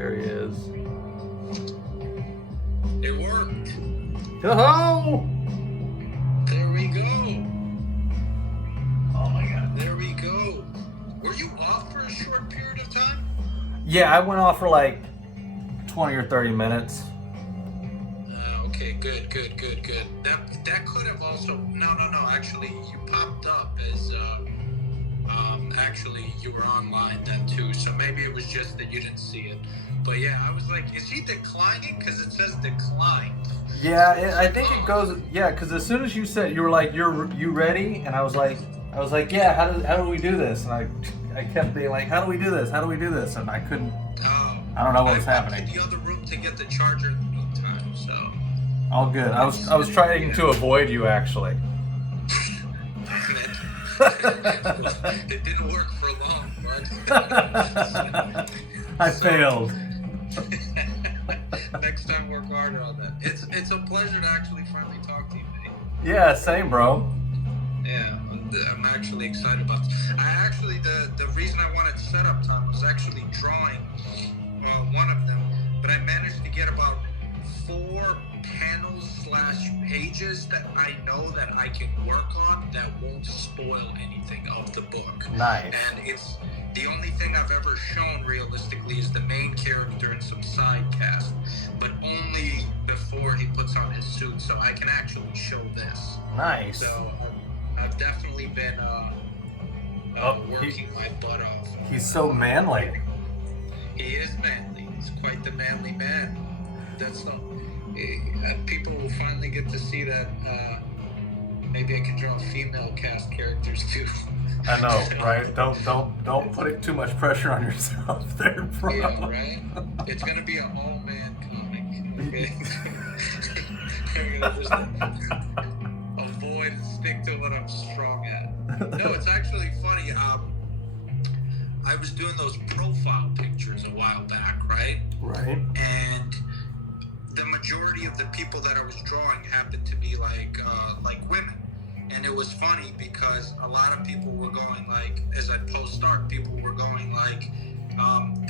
There he is. It worked. Oh! There we go. Oh my god. There we go. Were you off for a short period of time? Yeah, I went off for like 20 or 30 minutes. Okay, good. That could have also no. Actually, you popped up as actually you were online then too. So maybe it was just that you didn't see it. But yeah, I was like, is he declining? Because it says declined. Yeah, I think it goes. Yeah, because as soon as you said you were like, you ready, and I was like, yeah. How do we do this? And I kept being like, how do we do this? How do we do this? And I couldn't. I don't know what was happening. I went to the other room to get the charger in the meantime. So all good. I was trying to avoid you actually. It didn't work for long, bud. I failed. Next time, work harder on that. It's a pleasure to actually finally talk to you, mate. Yeah, same, bro. Yeah, I'm actually excited about this. The reason I wanted to set up time was actually drawing one of them, but I managed to get about 4 panels / pages that I know that I can work on that won't spoil anything of the book. Nice. And it's the only thing I've ever shown realistically is the main character and some side cast, but only before he puts on his suit, so I can actually show this. Nice. So I've definitely been working my butt off. He's so manly. He is manly. He's quite the manly man. That's not. People will finally get to see that. Maybe I can draw female cast characters too. I know, right? Don't put too much pressure on yourself there, bro. Yeah, right. It's gonna be an all-man comic. Okay. I'm gonna just avoid and stick to what I'm strong at. No, it's actually funny. I was doing those profile pictures a while back, right? Right. And the majority of the people that I was drawing happened to be like women. And it was funny because a lot of people were going like, as I post art, people were going like,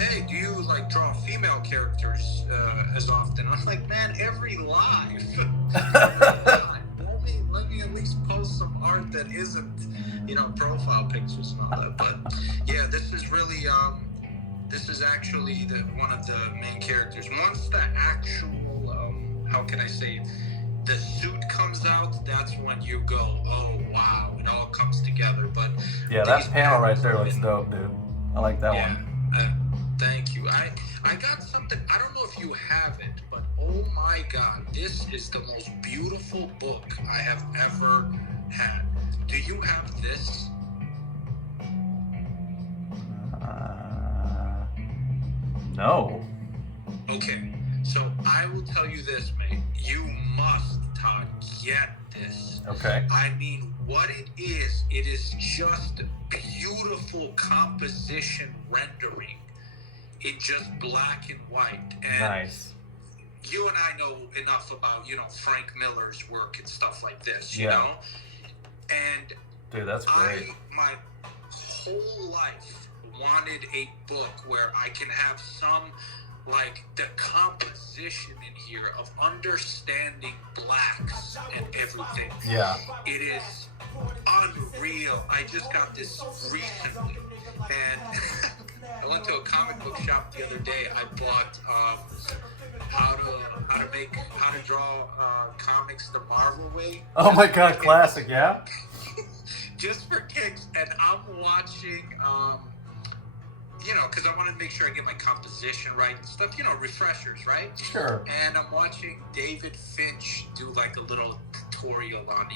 hey, do you like draw female characters as often? I'm like, man, every live. Let me at least post some art that isn't, profile pictures and all that. But yeah, this is really, this is actually one of the main characters. Once the actual, how can I say it? The suit comes out, that's when you go, oh wow, it all comes together. But yeah, that panel right there looks dope, dude. I like that one. Thank you. I got something, I don't know if you have it, but oh my god, this is the most beautiful book I have ever had. Do you have this? No. Okay, so I will tell you this, mate. You must, Todd, get this. Okay. I mean, what it is just beautiful composition rendering in just black and white. And nice. You and I know enough about, Frank Miller's work and stuff like this, you know? And dude, that's great. My whole life wanted a book where I can have some, like, the composition in here of understanding blacks and everything. Yeah. It is unreal. I just got this recently. And I went to a comic book shop the other day. I bought how to draw comics the Marvel way. Oh my god, classic, yeah? Just for kicks. And I'm watching because I wanted to make sure I get my composition right and stuff, refreshers, right? Sure. And I'm watching David Finch do like a little tutorial on,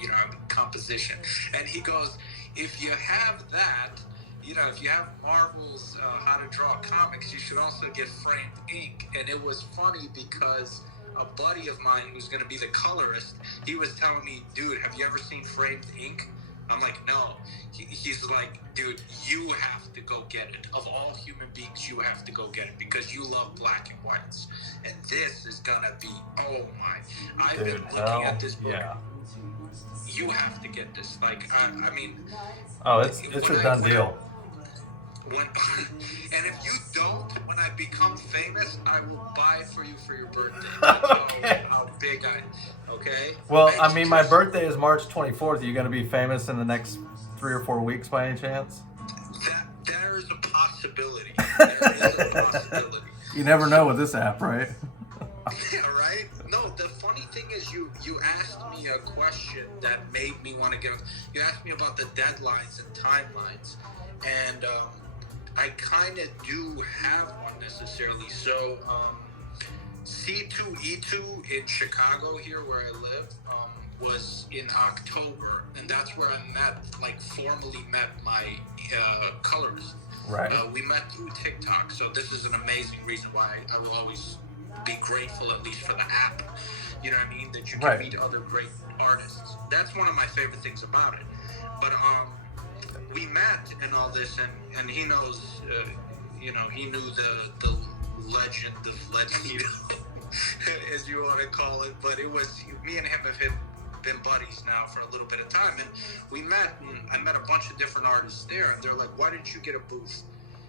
composition. And he goes, if you have that, if you have Marvel's how to draw comics, you should also get framed ink. And it was funny because a buddy of mine who's going to be the colorist, he was telling me, dude, have you ever seen framed ink? I'm like, no. He's like, dude, you have to go get it. Of all human beings, you have to go get it because you love black and whites. And this is going to be, oh my. I've been looking at this book. Yeah. You have to get this. Like, I mean. Oh, it's a done deal. And if you don't, when I become famous, I will buy it for you for your birthday. That's Okay. how big okay? Well, I It's mean, my just- birthday is March 24th. Are you going to be famous in the next 3 or 4 weeks by any chance? There is a possibility. There is a possibility. You never know with this app, right? Yeah, right? No, the funny thing is you asked me a question that made me want to get... You asked me about the deadlines and timelines. And I kind of do have one necessarily. So C2E2 in Chicago here where I live was in October. And that's where I formally met my colorist. Right. We met through TikTok. So this is an amazing reason why I will always be grateful, at least for the app. You know what I mean? That you can Right. meet other great artists. That's one of my favorite things about it. But we met and all this, and he knows, he knew the legend of legend, as you want to call it. But it was, me and him have been buddies now for a little bit of time, and we met, and I met a bunch of different artists there, and they're like, why didn't you get a booth?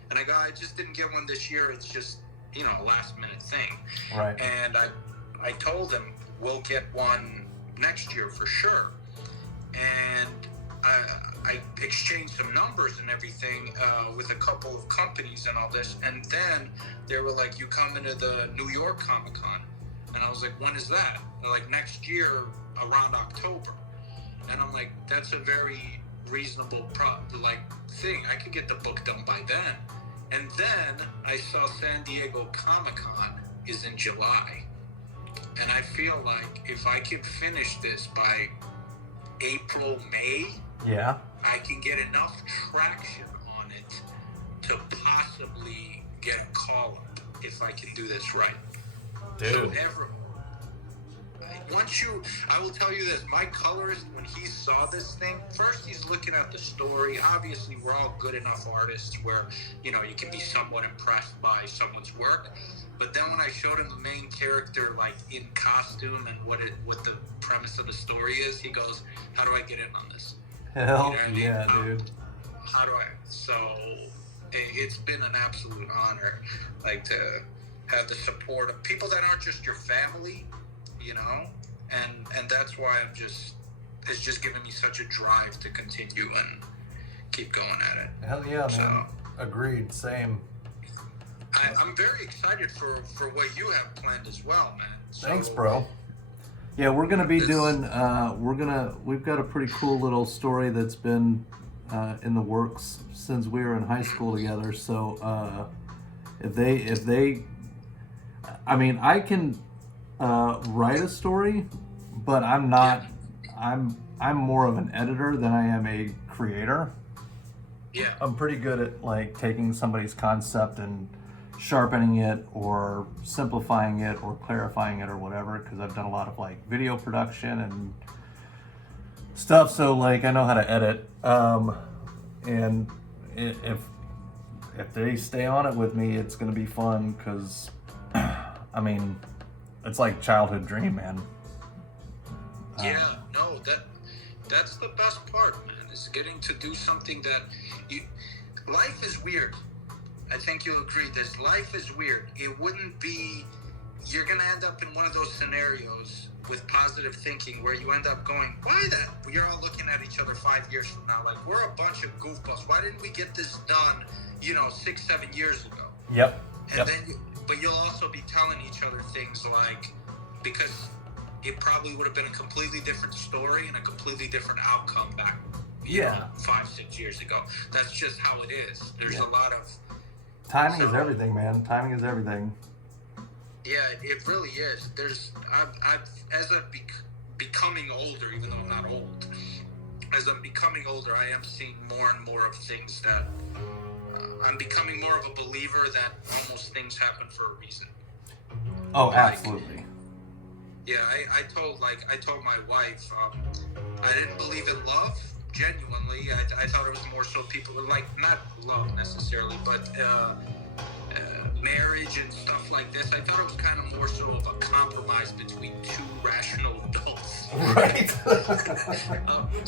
And I go, I just didn't get one this year. It's just, a last minute thing. Right. And I told him we'll get one next year for sure. And I exchanged some numbers and everything with a couple of companies and all this. And then they were like, you come into the New York Comic-Con. And I was like, when is that? They're like, next year around October. And I'm like, that's a very reasonable thing. I could get the book done by then. And then I saw San Diego Comic-Con is in July. And I feel like if I could finish this by April, May, Yeah. I can get enough traction on it to possibly get a call up if I can do this right. Dude. I will tell you this, my colorist, when he saw this thing, first he's looking at the story. Obviously, we're all good enough artists where, you can be somewhat impressed by someone's work. But then when I showed him the main character, in costume and what the premise of the story is, he goes, how do I get in on this? Hell You know what I mean? yeah, dude. How do I? So it's been an absolute honor, to have the support of people that aren't just your family, and that's why it's just given me such a drive to continue and keep going at it. Hell yeah, So, man. Agreed. Same. I'm very excited for what you have planned as well, man. So, Thanks, bro. Yeah, we're gonna be doing. We've got a pretty cool little story that's been in the works since we were in high school together. So if they, I mean, I can write a story, but I'm not. I'm more of an editor than I am a creator. Yeah. I'm pretty good at taking somebody's concept and sharpening it or simplifying it or clarifying it or whatever, because I've done a lot of video production and stuff, so I know how to edit, and if they stay on it with me, it's gonna be fun, because I mean, it's like childhood dream, man. That's the best part, man, is getting to do something that life is weird. I think you'll agree this. Life is weird. It wouldn't be... You're going to end up in one of those scenarios with positive thinking where you end up going, why that? You're all looking at each other 5 years from now we're a bunch of goofballs. Why didn't we get this done, 6-7 years ago? Yep. And then, but you'll also be telling each other things because it probably would have been a completely different story and a completely different outcome back 5-6 years ago. That's just how it is. There's a lot of... Timing is everything, man. Timing is everything. Yeah, it really is. As I'm becoming older, even though I'm not old, as I'm becoming older, I am seeing more and more of things that I'm becoming more of a believer that almost things happen for a reason. Oh, absolutely. Yeah, I told my wife, I didn't believe in love. Genuinely, I thought it was more so people were not love necessarily, but marriage and stuff like this. I thought it was kind of more so of a compromise between two rational adults. Right.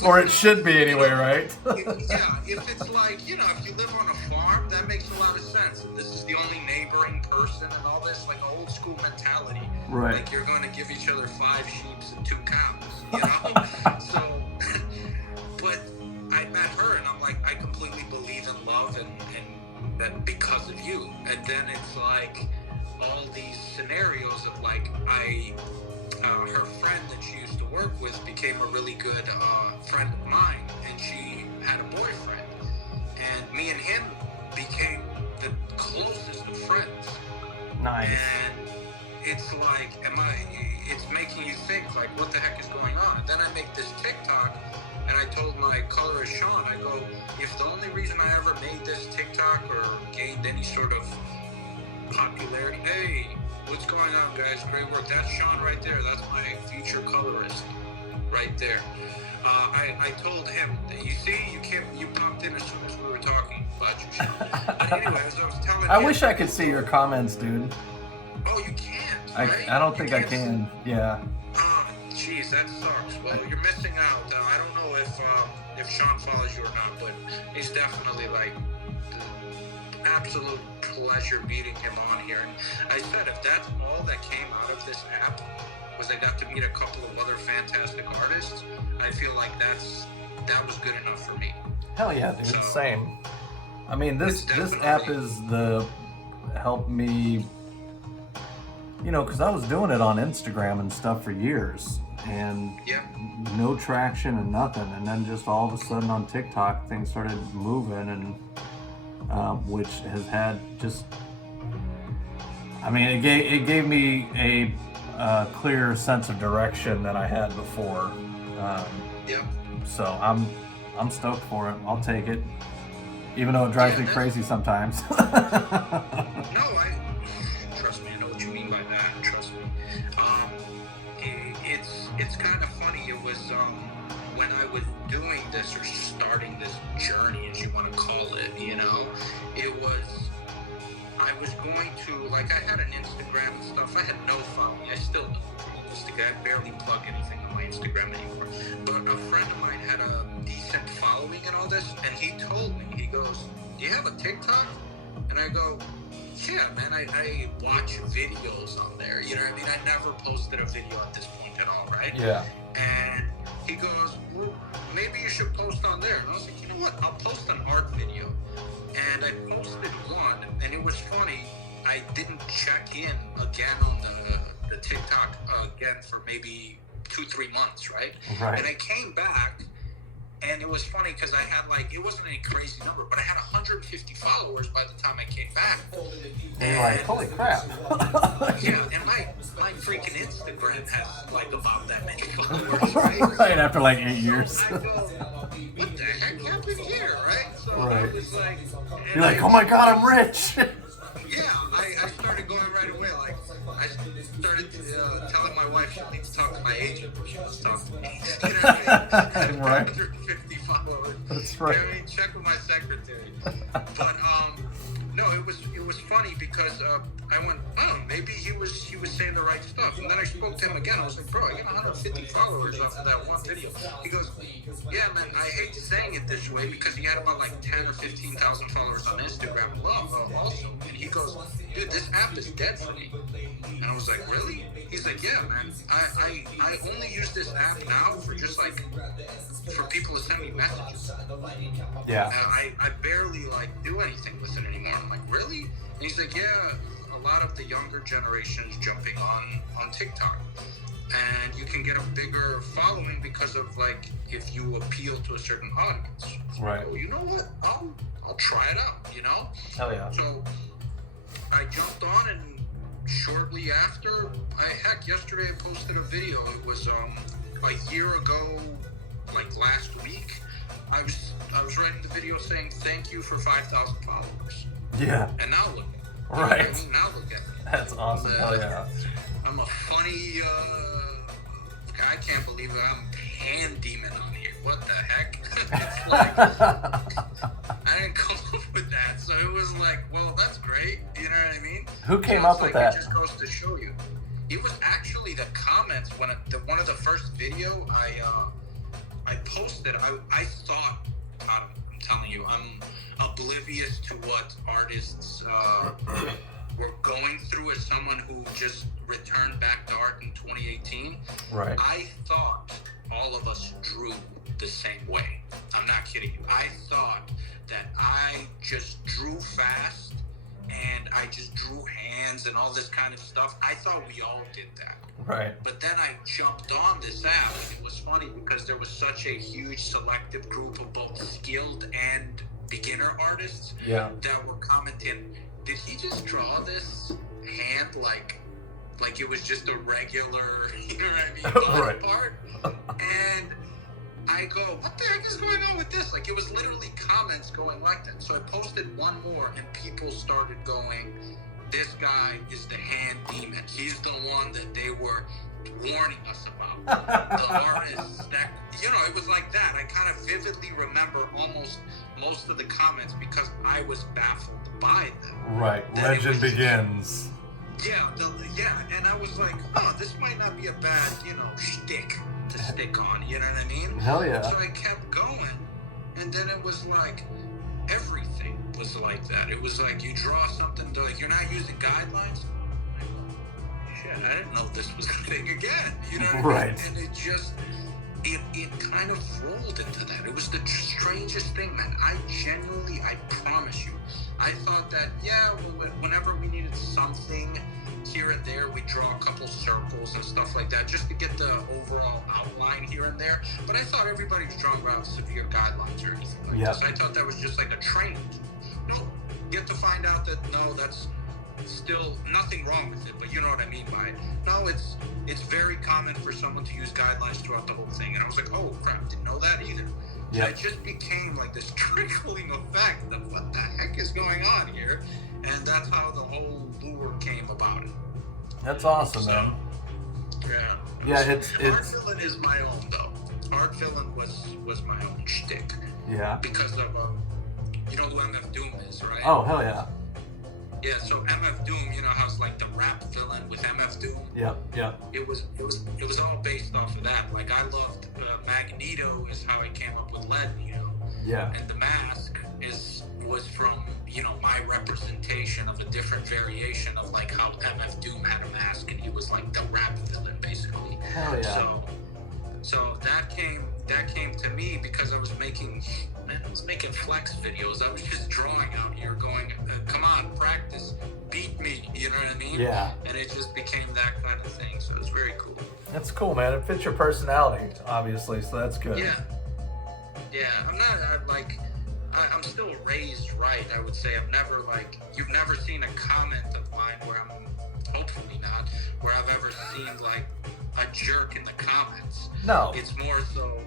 Or it should be anyway, right? Yeah, if it's like, you know, if you live on a farm, that makes a lot of sense. And this is the only neighboring person and all this, like old school mentality. Right. Like you're going to give each other 5 sheep and 2 cows, you know? So, but I met her and I'm like, I completely believe in love and that because of you. And then it's like all these scenarios of like, her friend that she used to work with became a really good friend of mine, and she had a boyfriend, and me and him became the closest of friends. Nice. And it's like, it's making you think like, what the heck is going on? And then I make this TikTok, and I told my colorist Sean, I go, if the only reason I ever made this TikTok or gained any sort of popularity, hey, what's going on, guys? Great work. That's Sean right there. That's my future colorist right there. I told him, you see, you popped in as soon as we were talking about you, Sean. But anyway, as I was telling him, I wish I could see your comments, dude. Oh, you can't, right? I don't think I can. Yeah. Oh, jeez, that sucks. Well, you're missing out. I don't know if Sean follows you or not, but he's definitely like the absolute pleasure meeting him on here. And I said, if that's all that came out of this app was I got to meet a couple of other fantastic artists, I feel like that was good enough for me. Hell yeah, dude. So, same. I mean, this app is helped me, you know, because I was doing it on Instagram and stuff for years, and no traction and nothing, and then just all of a sudden on TikTok things started moving, and which has had just, I mean, it gave me a clear sense of direction than I had before. So I'm stoked for it. I'll take it, even though it drives me crazy sometimes. No, trust me, I know what you mean by that. Trust me. It's kind of funny. It was when I was doing this or starting this journey, as you want to call it, you know, I was going to, like, I had an Instagram and stuff. I had no following. I still don't. I barely plug anything on my Instagram anymore. But a friend of mine had a decent following and all this, and he told me, he goes, do you have a TikTok? And I go, yeah, man, I watch videos on there. You know what I mean? I never posted a video at this point at all, right? Yeah. And he goes, well, maybe you should post on there. And I was like, you know what? I'll post an art video. And I posted one, and it was funny. I didn't check in again on the TikTok again for maybe 2-3 months, right? Right. And I came back, and it was funny because I had, like, it wasn't any crazy number, but I had 150 followers by the time I came back. And you're like, holy crap. Yeah, and my freaking Instagram has, like, about that many followers, right? Right, after like 8 years. So I go, what the heck happened here, right? So Right. I was like... You're like, oh my god, I'm rich. Yeah, I started going right away. Like, I started telling my wife she needs to talk to my agent when she wants to talk to me. You know what I mean? Right. 150 followers. That's right. You know what I mean? Check with my secretary. But no, it was funny because I went, oh, maybe he was saying the right stuff. And then I spoke to him again. I was like, bro, I got 150 followers off of that one video. He goes, yeah, man, I hate saying it this way because he had about like 10 or 15,000 followers on Instagram also. And he goes, dude, this app is dead for me. And I was like, really? He's like, yeah, man, I only use this app now for just like, for people to send me messages. Yeah. I barely like do anything with it anymore. I'm like, really? And he's like, yeah, a lot of the younger generations jumping on TikTok. And you can get a bigger following because of, like, if you appeal to a certain audience. So Right. I go, you know what? I'll try it out, you know? Hell yeah. So I jumped on, and shortly after, yesterday I posted a video. It was a year ago, like last week. I was writing the video saying thank you for 5,000 followers. Yeah. And now look. Right. I mean, now look at me. That's awesome. Hell yeah. I'm a funny I can't believe it. I'm pan demon on here. What the heck? It's like, I didn't come up with that. So it was like, well, that's great. You know what I mean? Who came So up it's with like, that? It just goes to show you. It was actually the comments when one of the first video I posted. I thought, Todd, I'm telling you, I'm oblivious to what artists were going through as someone who just returned back to art in 2018. Right. I thought all of us drew the same way. I'm not kidding you. I thought that I just drew fast and I just drew hands and all this kind of stuff. I thought we all did that. Right. But then I jumped on this app, and it was funny because there was such a huge selective group of both skilled and beginner artists that were commenting, did he just draw this hand like it was just a regular, you know what I mean, right. part? And I go, what the heck is going on with this? Like, it was literally comments going like that. So I posted one more, and people started going, this guy is the hand demon. He's the one that they were warning us about. The artists that, you know, it was like that. I kind of vividly remember almost most of the comments because I was baffled by them. Right. Legend begins. Yeah, and I was like, oh, this might not be a bad, you know, shtick to stick on, you know what I mean? Hell yeah. So I kept going, and then it was like, everything was like that. It was like, you draw something, like, you're not using guidelines? Shit, I didn't know this was a thing again, you know what I mean? Right. And it just, it kind of rolled into that. It was the strangest thing, man. I promise you, I thought that, whenever we needed something here and there, we draw a couple circles and stuff like that just to get the overall outline here and there. But I thought everybody was drawing around severe guidelines or anything like this. I thought that was just like a training. No, get to find out that, no, that's still nothing wrong with it, but you know what I mean by it. No, it's very common for someone to use guidelines throughout the whole thing. And I was like, oh, crap, didn't know that either. So it just became like this trickling effect of what the heck is going on here, and that's how the whole lure came about it. That's awesome, man. Yeah, it's Art Villain is my own though. Art Villain was my own shtick. Yeah. Because of you know who MF Doom is, right? Oh, hell yeah. Yeah, so MF Doom, you know how it's like the rap villain with MF Doom? Yeah. It was all based off of that. Like, I loved Magneto is how I came up with Lead, you know? Yeah. And the mask was from, you know, my representation of a different variation of like how MF Doom had a mask and he was like the rap villain basically. Hell yeah. So that came to me because I was making flex videos. I was just drawing out here going, come on, practice, beat me, you know what I mean? Yeah. And it just became that kind of thing, so it was very cool. That's cool, man. It fits your personality, obviously, so that's good. Yeah, I'm still raised right, I would say. You've never seen a comment of mine where hopefully not, where I've ever seen like a jerk in the comments. No. It's more so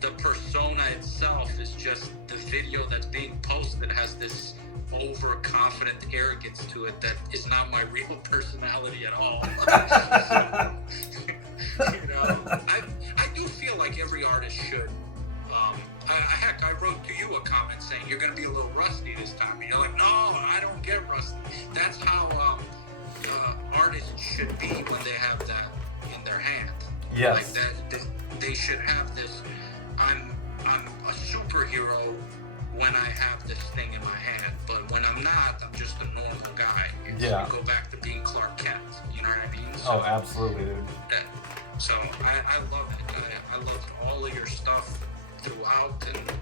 the persona itself is just the video that's being posted has this overconfident arrogance to it that is not my real personality at all. You know, I do feel like every artist should. I wrote to you a comment saying you're going to be a little rusty this time, and you're like, no, I don't get rusty. That's how artists should be when they have that in their hand. Yes. Like that, they should have this. I'm a superhero when I have this thing in my hand, but when I'm not, I'm just a normal guy. Yeah. So you go back to being Clark Kent. You know what I mean? So, oh, absolutely, dude. So I love it. I loved all of your stuff throughout, and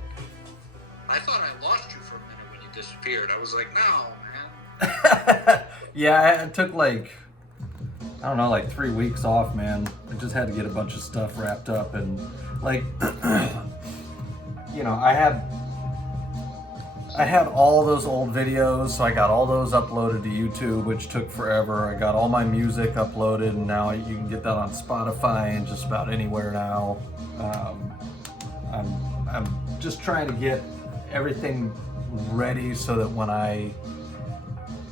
I thought I lost you for a minute when you disappeared. I was like, no, man. Yeah, I took like 3 weeks off, man. I just had to get a bunch of stuff wrapped up, and like, you know, I had all those old videos, so I got all those uploaded to YouTube, which took forever. I got all my music uploaded, and now you can get that on Spotify and just about anywhere now. I'm just trying to get everything ready so that when I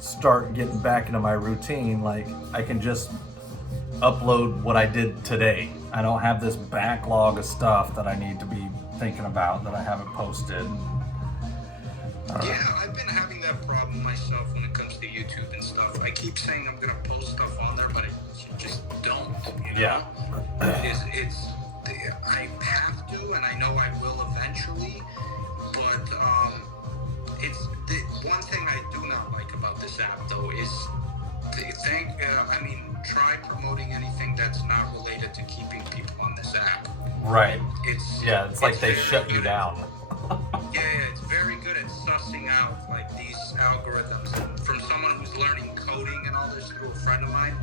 start getting back into my routine, like, I can just upload what I did today. I don't have this backlog of stuff that I need to be thinking about that I haven't posted. Yeah, I've been having that problem myself when it comes to YouTube and stuff. I keep saying I'm gonna post stuff on there, but I just don't. You know? I have to, and I know I will eventually. But it's the one thing I do not like about this app, though, is try promoting anything that's not related to keeping people on this app. Right. It's like they shut you down. It's very good at sussing out like these algorithms. And from someone who's learning coding and all this through a friend of mine,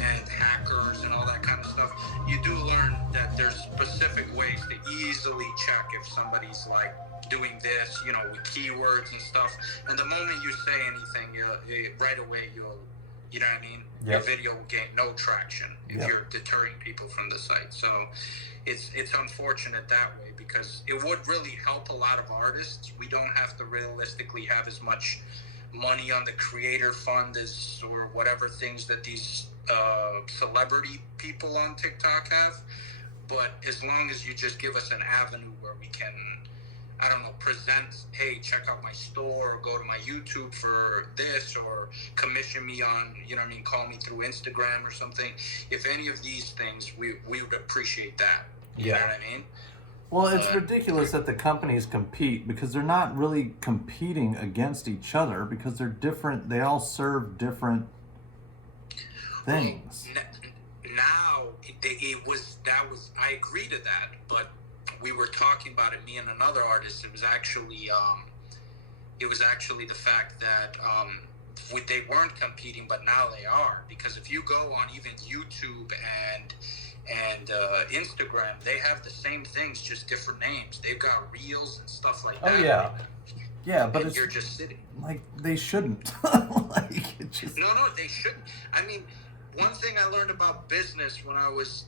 and hackers and all that kind of stuff, you do learn that there's specific ways to easily check if somebody's like doing this, you know, with keywords and stuff. And the moment you say anything, right away you know what I mean? Yep. Your video will gain no traction if you're deterring people from the site. So it's unfortunate that way, because it would really help a lot of artists. We don't have to realistically have as much money on the creator fund as or whatever things that these celebrity people on TikTok have. But as long as you just give us an avenue where we can, I don't know, present, hey, check out my store, or go to my YouTube for this, or commission me on, you know what I mean, call me through Instagram or something. If any of these things, we would appreciate that. You know what I mean? Well, it's ridiculous that the companies compete, because they're not really competing against each other, because they're different. They all serve different things. I agree to that, but we were talking about it, me and another artist. It was actually the fact that they weren't competing, but now they are. Because if you go on even YouTube and Instagram, they have the same things, just different names. They've got reels and stuff like that. Oh yeah, but you're just sitting. Like, they shouldn't. No, they shouldn't. I mean, one thing I learned about business when I was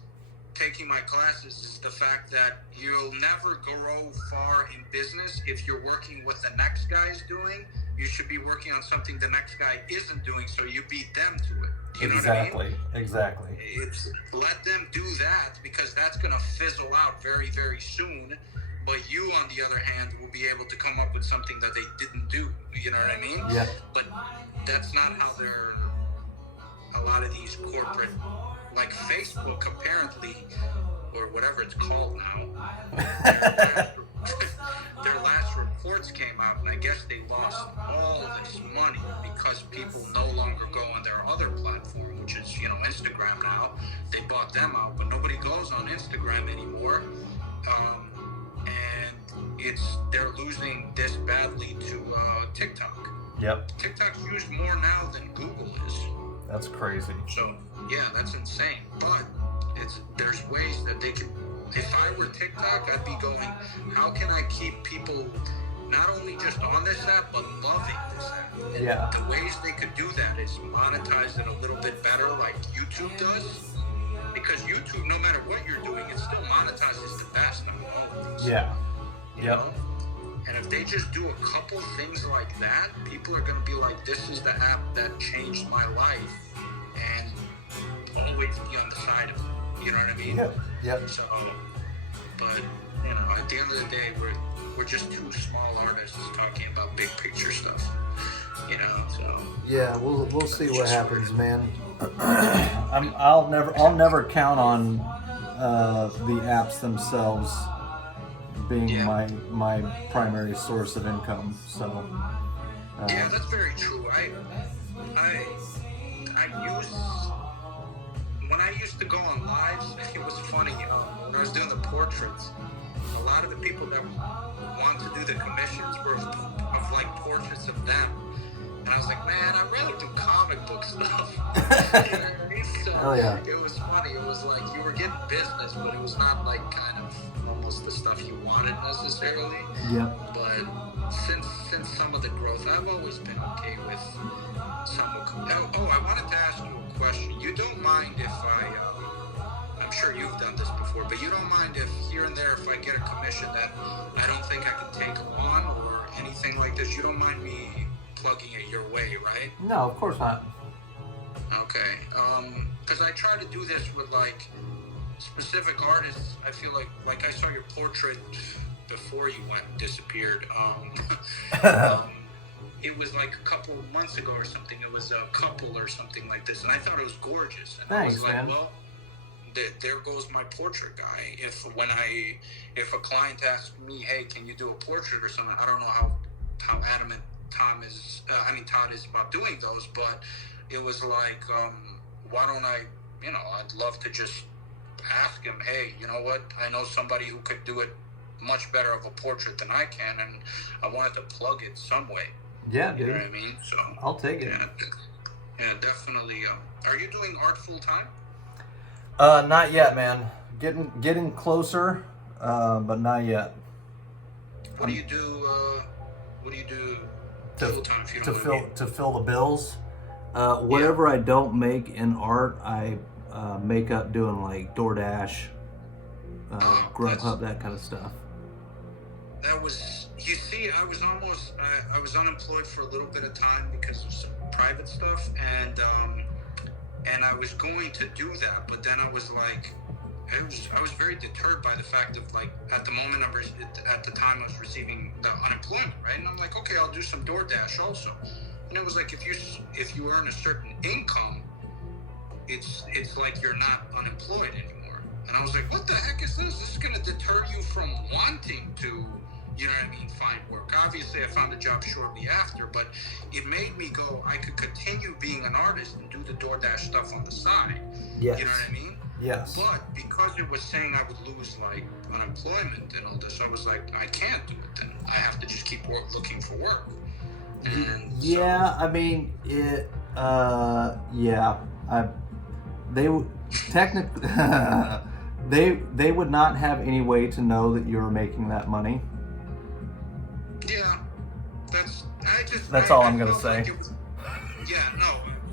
taking my classes is the fact that you'll never grow far in business if you're working what the next guy's doing. You should be working on something the next guy isn't doing, so you beat them to it. You know what I mean? Exactly. Let them do that, because that's going to fizzle out very, very soon. But you, on the other hand, will be able to come up with something that they didn't do. You know what I mean? Yeah. But that's not how a lot of these corporate, like Facebook apparently, or whatever it's called now, their last reports came out, and I guess they lost all this money because people no longer go on their other platform, which is, you know, Instagram now. They bought them out, but nobody goes on Instagram anymore. And they're losing this badly to TikTok. Yep. TikTok's used more now than Google is. That's crazy. So, yeah, that's insane. But there's ways that they can. If I were TikTok, I'd be going, how can I keep people not only just on this app, but loving this app? And the ways they could do that is monetize it a little bit better, like YouTube does. Because YouTube, no matter what you're doing, it still monetizes the best on all of these. Yeah. You know? And if they just do a couple things like that, people are going to be like, this is the app that changed my life, and always be on the side of it. You know what I mean? Yep. So, but, you know, at the end of the day, we're just two small artists talking about big picture stuff. You know, so. Yeah, we'll see what happens, man. I'll never count on the apps themselves being my primary source of income. So. Yeah, that's very true. When I used to go on lives, it was funny. When I was doing the portraits, a lot of the people that want to do the commissions were of like portraits of them. And I was like, man, I'd rather do comic book stuff. You know what I mean? So it was funny. It was like you were getting business, but it was not like kind of almost the stuff you wanted necessarily. Yeah. But since some of the growth, I've always been okay with some. I wanted to ask you a question. You don't mind if I'm sure you've done this before, but you don't mind if here and there, if I get a commission that I don't think I can take on or anything like this, you don't mind me plugging it your way, right? No, of course not. Okay. Because I try to do this with like specific artists. I feel like I saw your portrait before you disappeared. it was like a couple of months ago or something. It was a couple or something like this, and I thought it was gorgeous. And I Thanks, was like, man. well, there goes my portrait guy. If a client asks me, hey, can you do a portrait or something? I don't know how adamant Todd is about doing those, but it was like, why don't I? I'd love to just ask him, hey, you know what? I know somebody who could do it much better of a portrait than I can, and I wanted to plug it some way. Yeah, You dude. know what I mean? So I'll take it. Yeah, definitely. Are you doing art full time? Not yet, man. Getting closer, but not yet. What do you do? What do you do To, full time? If you to don't fill mind? to fill the bills. Whatever I don't make in art, I make up doing like DoorDash, Grubhub, that kind of stuff. That was, you see, I was unemployed for a little bit of time because of some private stuff, and I was going to do that, but then I was like, I was very deterred by the fact of, like, at the moment at the time I was receiving the unemployment, right? And I'm like, okay, I'll do some DoorDash also. And it was like, if you earn a certain income, it's like you're not unemployed anymore. And I was like, what the heck is this? This is going to deter you from wanting to, find work. Obviously, I found a job shortly after, but it made me go, I could continue being an artist and do the DoorDash stuff on the side. Yes. You know what I mean? Yes. But because it was saying I would lose, like, unemployment and all this, I was like, I can't do it then. I have to just keep looking for work. And yeah, I mean, it, yeah. They would technically, they would not have any way to know that you're making that money. Yeah, That's all I'm gonna say.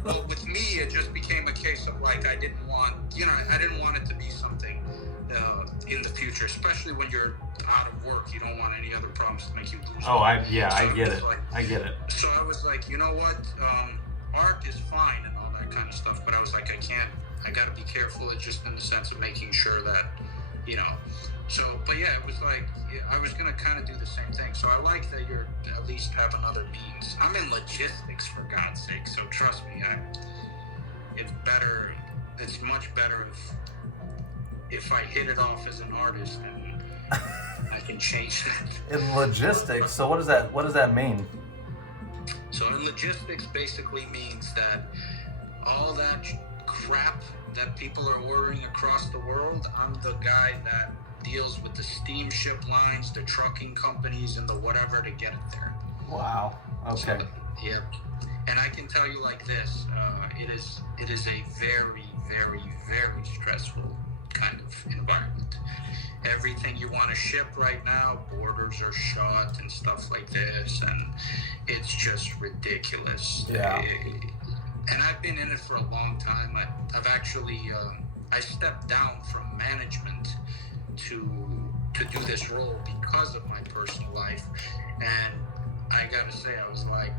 Well, with me, it just became a case of, like, I didn't want it to be something in the future, especially when you're out of work. You don't want any other problems to make you lose. I get it. I get it. So I was like, you know what? Art is fine and all that kind of stuff, but I was like, I got to be careful, just in the sense of making sure that, So, but yeah, it was like, I was going to kind of do the same thing. So I like that you're at least have another means. I'm in logistics, for God's sake. So trust me, it's much better if I hit it off as an artist, and I can change that. In logistics, so what does that mean? So in logistics basically means that all that crap that people are ordering across the world, I'm the guy that deals with the steamship lines, the trucking companies, and the whatever to get it there. Wow. Okay. So, yeah. And I can tell you like this, it is a very, very, very stressful kind of environment. Everything you want to ship right now, borders are shut and stuff like this, and it's just ridiculous. Yeah. And I've been in it for a long time. I've actually, I stepped down from management to do this role because of my personal life. And I gotta say, I was like,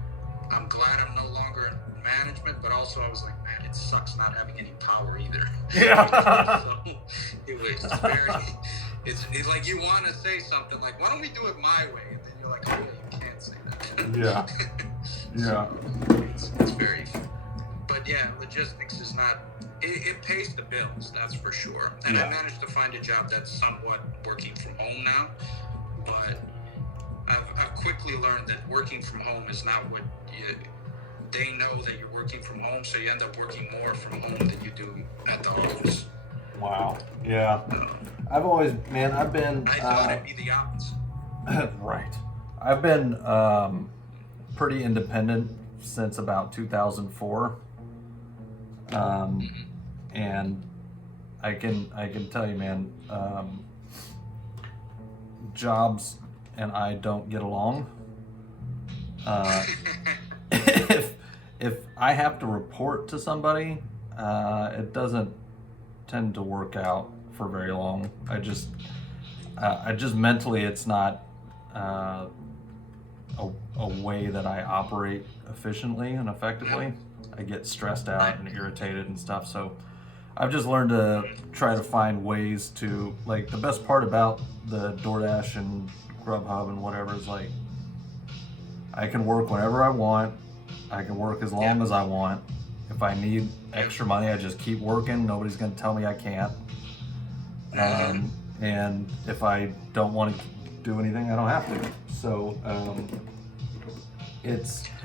I'm glad I'm no longer in management, but also I was like, man, it sucks not having any power either. Yeah. So it's like you want to say something like, why don't we do it my way? And then you're like, oh yeah, you can't say that. Yeah. Yeah. It's very, but yeah, logistics is not, it pays the bills, that's for sure. And Yeah. I managed to find a job that's somewhat working from home now, but I've quickly learned that working from home is not what they know that you're working from home, so you end up working more from home than you do at the office. Wow. Yeah. I've been. I thought it'd be the opposite. Right. I've been pretty independent since about 2004. And I can tell you, man, jobs and I don't get along. If I have to report to somebody, it doesn't tend to work out for very long. I just mentally, it's not a way that I operate efficiently and effectively. I get stressed out and irritated and stuff. So I've just learned to try to find ways to, like, the best part about the DoorDash and Grubhub and whatever is, like, I can work whenever I want. I can work as long as I want. If I need extra money, I just keep working. Nobody's going to tell me I can't. And if I don't want to do anything, I don't have to. So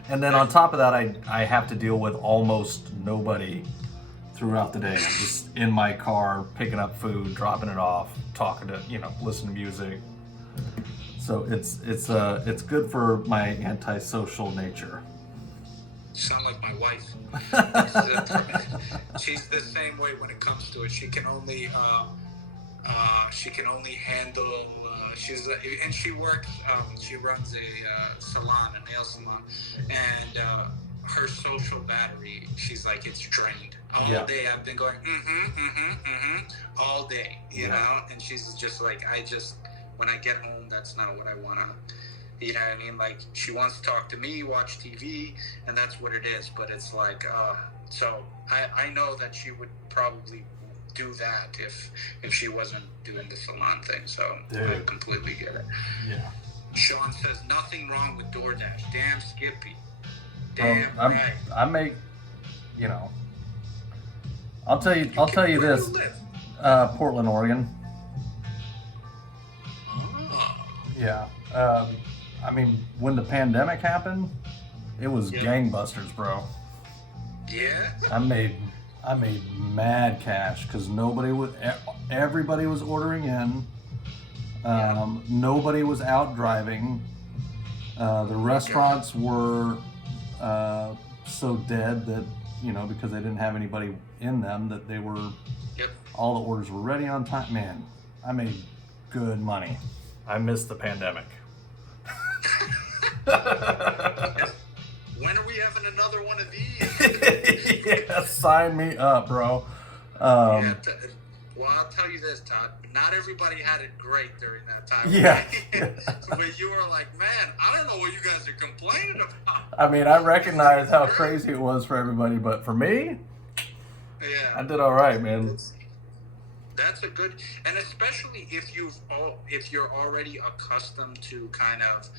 and then on top of that, I have to deal with almost nobody throughout the day. I'm just in my car, picking up food, dropping it off, talking to, listening to music. So it's good for my antisocial nature. You sound like my wife. She's the same way when it comes to it. She can only handle. And she works. She runs a salon, a nail salon, and her social battery. She's like, it's drained all day. I've been going all day, you know. And she's just like, when I get home, that's not what I want to. You know what I mean? Like, she wants to talk to me, watch TV, and that's what it is. But it's like, so I know that she would probably do that if she wasn't doing the salon thing. So I completely get it. Yeah. Sean says nothing wrong with DoorDash. Damn Skippy. Damn right. I make, I'll tell you this. Portland, Oregon. Oh. Yeah. I mean, when the pandemic happened, it was gangbusters, bro. Yeah. I made mad cash because everybody was ordering in. Nobody was out driving. The restaurants were so dead that, because they didn't have anybody in them, that they were, all the orders were ready on time. Man, I made good money. I missed the pandemic. When are we having another one of these? Yeah, sign me up, bro. Well, I'll tell you this, Todd. Not everybody had it great during that time. Yeah. But you were like, man, I don't know what you guys are complaining about. I mean, I recognize how crazy it was for everybody, but for me, I did all right, man. That's a good, and especially if you're already accustomed to kind of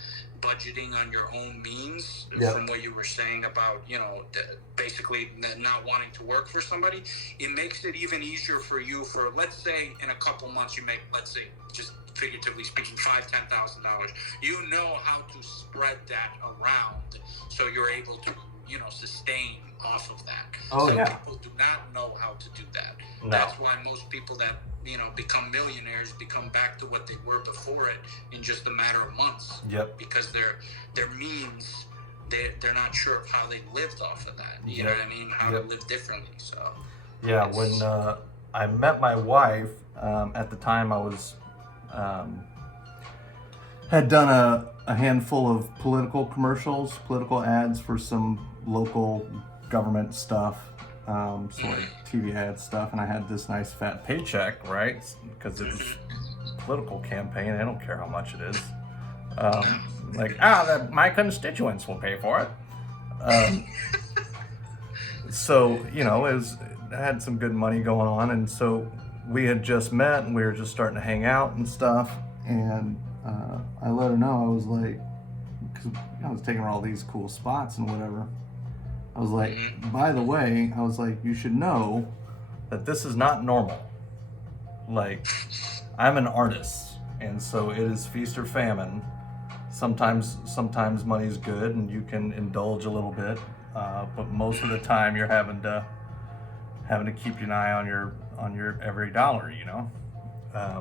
budgeting on your own means, from what you were saying about, basically not wanting to work for somebody, it makes it even easier for you. For, let's say, in a couple months you make, let's say, just figuratively speaking, $5,000-$10,000. You know how to spread that around, so you're able to, sustain off of that. People do not know how to do that. No. That's why most people that become millionaires become back to what they were before it in just a matter of months. Yep. Because their means, they're not sure of how they lived off of that. You know what I mean? How to live differently. So when I met my wife, at the time I was had done a handful of political ads for some local government stuff, so like TV ad stuff, and I had this nice fat paycheck, right? Because it was a political campaign. I don't care how much it is. My constituents will pay for it. So I had some good money going on, and so we had just met, and we were just starting to hang out and stuff, and I let her know. I was like, because I was taking her all these cool spots and whatever. I was like, by the way, I was like, you should know that this is not normal. Like, I'm an artist, and so it is feast or famine. Sometimes money's good and you can indulge a little bit, but most of the time you're having to keep an eye on your every dollar, I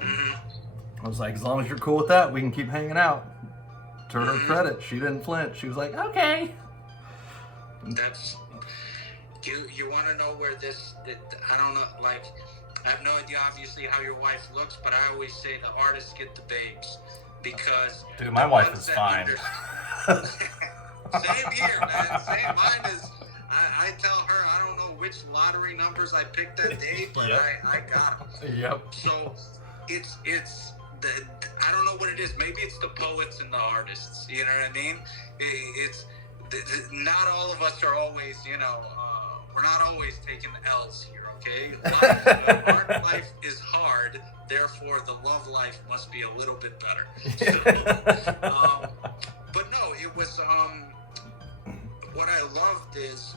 was like, as long as you're cool with that, we can keep hanging out. To her credit, she didn't flinch. She was like, okay. That's you want to know where I don't know, like, I have no idea obviously how your wife looks, but I always say the artists get the babes, because dude, my wife is fine. Same here, man. Same. Mine is, I tell her I don't know which lottery numbers I picked that day, but I got them. Yep. So it's I don't know what it is. Maybe it's the poets and the artists. You know what I mean? It's not all of us are always, we're not always taking the L's here, okay? Art life is hard, therefore the love life must be a little bit better. So, But no, it was what I loved is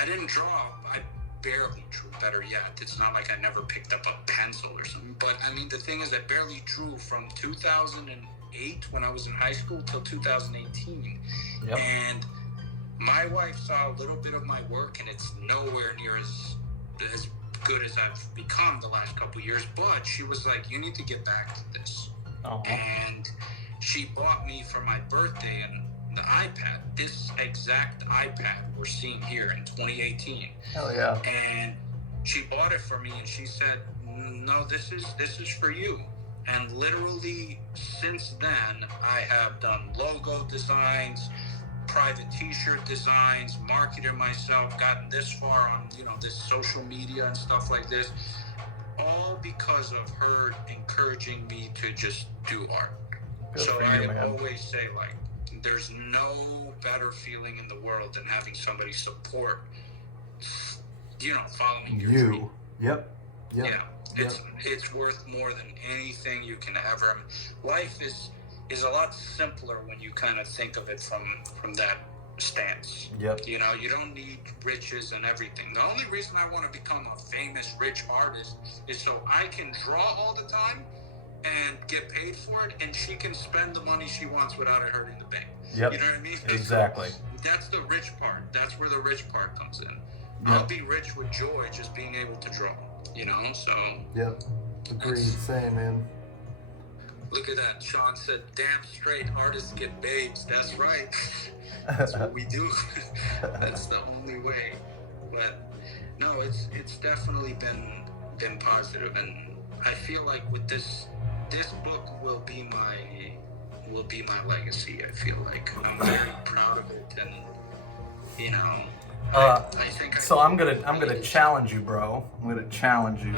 I didn't draw. I barely drew. Better yet, it's not like I never picked up a pencil or something. But I mean, the thing is, I barely drew from 2008 when I was in high school till 2018, Yep. and my wife saw a little bit of my work, and it's nowhere near as good as I've become the last couple of years. But she was like, "You need to get back to this," and she bought me for my birthday the iPad, this exact iPad we're seeing here in 2018. Hell yeah. And she bought it for me, and she said, "No, this is for you." And literally since then, I have done logo designs, private t-shirt designs, marketed myself, gotten this far on, this social media and stuff like this, all because of her encouraging me to just do art. Good so for I you, man. always say, like, there's no better feeling in the world than having somebody support, following your dream. Yep. Yeah, it's worth more than anything you can ever. Life is a lot simpler when you kind of think of it from that stance. Yep. You don't need riches and everything. The only reason I want to become a famous rich artist is so I can draw all the time and get paid for it, and she can spend the money she wants without it hurting the bank. Yep. You know what I mean? Exactly. That's the rich part. That's where the rich part comes in. Yep. I'll be rich with joy just being able to draw, so. Yep. Agreed. Same, man. Look at that. Sean said, "Damn straight, artists get babes." That's right. That's what we do. That's the only way. But no, it's definitely been positive, and I feel like with this book will be my legacy. I feel like I'm very proud of it, and I think. So I'm gonna challenge you, bro. I'm gonna challenge you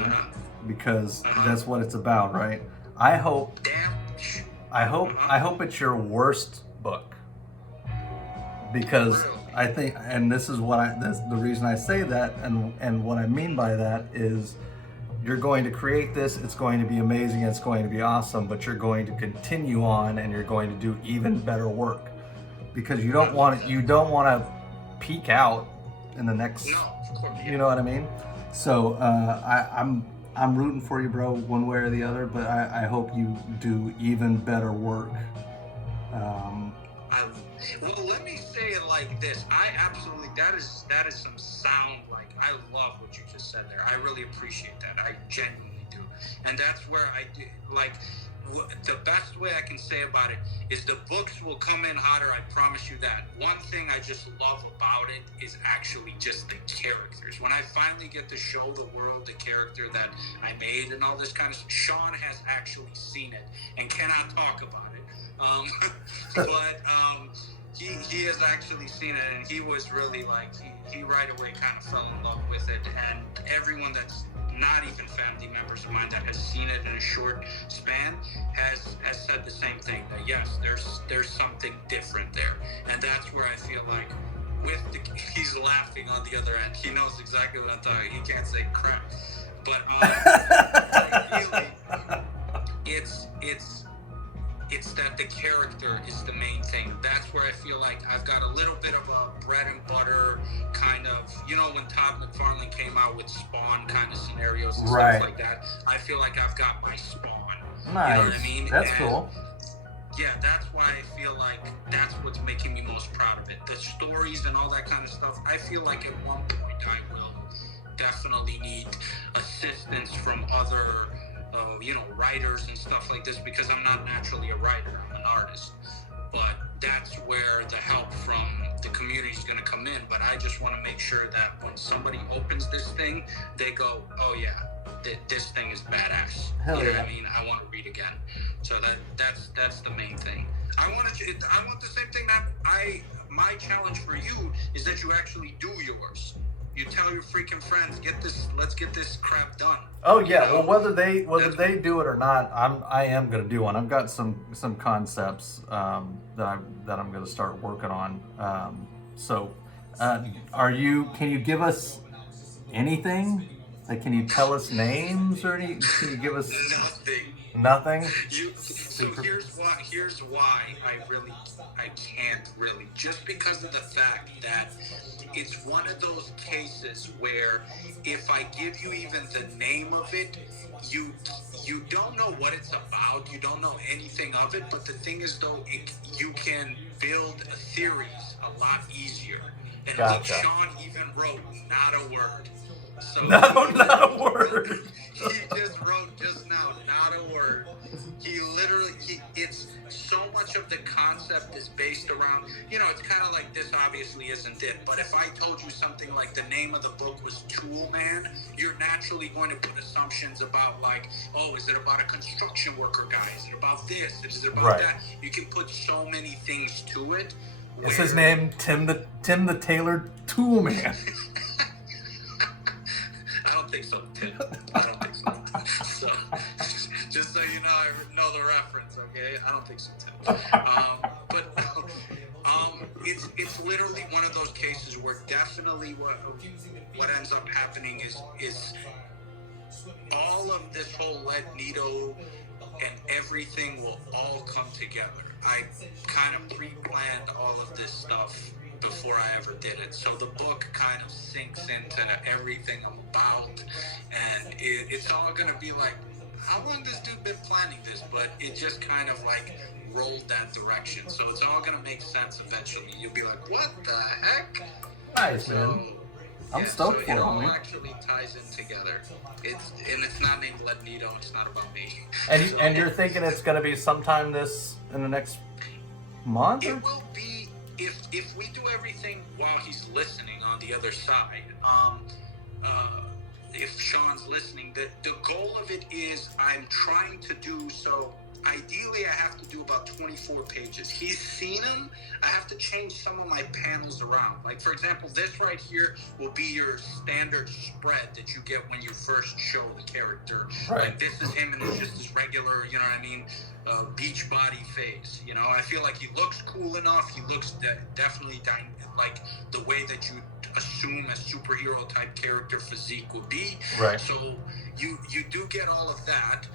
because that's what it's about, right? I hope it's your worst book, because I think, and this is the reason I say that, and what I mean by that is, you're going to create this, it's going to be amazing, it's going to be awesome, but you're going to continue on and you're going to do even better work, because you don't want to peak out in the next, you know what I mean? So I'm rooting for you, bro, one way or the other, but I hope you do even better work. Well, let me say it like this. I absolutely, that is some sound, like, I love what you just said there. I really appreciate that. I genuinely do. And that's where I do, like, the best way I can say about it is the books will come in hotter, I promise you that. One thing I just love about it is actually just the characters. When I finally get to show the world the character that I made and all this kind of stuff, Sean has actually seen it and cannot talk about it. But he has actually seen it, and he was really like, he right away kind of fell in love with it. And everyone that's not even family members of mine that has seen it in a short span has said the same thing, that yes, there's something different there. And that's where I feel like he's laughing on the other end. He knows exactly what I'm talking. He can't say crap. But really, it's that the character is the main thing. That's where I feel like I've got a little bit of a bread and butter kind of, when Todd McFarlane came out with Spawn kind of scenarios and stuff like that, I feel like I've got my Spawn. Nice. You know what I mean? That's cool. Yeah, that's why I feel like that's what's making me most proud of it. The stories and all that kind of stuff, I feel like at one point I will definitely need assistance from other writers and stuff like this, because I'm not naturally a writer, I'm an artist. But that's where the help from the community is going to come in. But I just want to make sure that when somebody opens this thing, they go, "Oh yeah, this thing is badass." Hell you know yeah. what I mean? I want to read again. So that's the main thing. I want the same thing that my challenge for you is that you actually do yours. You tell your freaking friends, let's get this crap done. Oh yeah, well whether they do it or not, I am gonna do one. I've got some concepts that I'm gonna start working on. Can you give us anything? Like, can you tell us names or can you give us nothing? Nothing. So here's why I can't really, just because of the fact that it's one of those cases where if I give you even the name of it, you don't know what it's about, you don't know anything of it. But the thing is, though, you can build theories a lot easier. And I think Sean even wrote not a word. So not a word. He just wrote just now, not a word. He literally, it's so much of the concept is based around, it's kind of like this obviously isn't it, but if I told you something like the name of the book was Tool Man, you're naturally going to put assumptions about like, oh, is it about a construction worker guy? Is it about this? Is it about that? You can put so many things to it. Is his name Tim the Tailor Tool Man? I don't think so, Tim. I don't think so. So, just so you know, I know the reference, okay? I don't think so, Tim. But it's literally one of those cases where definitely what ends up happening is all of this whole Nito and everything will all come together. I kind of pre-planned all of this stuff before I ever did it. So the book kind of sinks into everything I'm about, and it's all going to be like, how long this dude been planning this? But it just kind of like rolled that direction. So it's all going to make sense eventually. You'll be like, what the heck? Nice, man. I'm stoked for it. It all actually ties in together. It's not named Nito. It's not about me. And you're thinking it's going to be sometime in the next month? It will be if we do everything while he's listening on the other side. If Sean's listening, the goal of it is I'm trying to do so. Ideally, I have to do about 24 pages. He's seen them. I have to change some of my panels around. Like, for example, this right here will be your standard spread that you get when you first show the character. Right. Like, this is him and it's just his regular, you know what I mean, beach body face. You know, I feel like he looks cool enough. He looks definitely like the way that you assume a superhero type character physique would be. Right. So you do get all of that.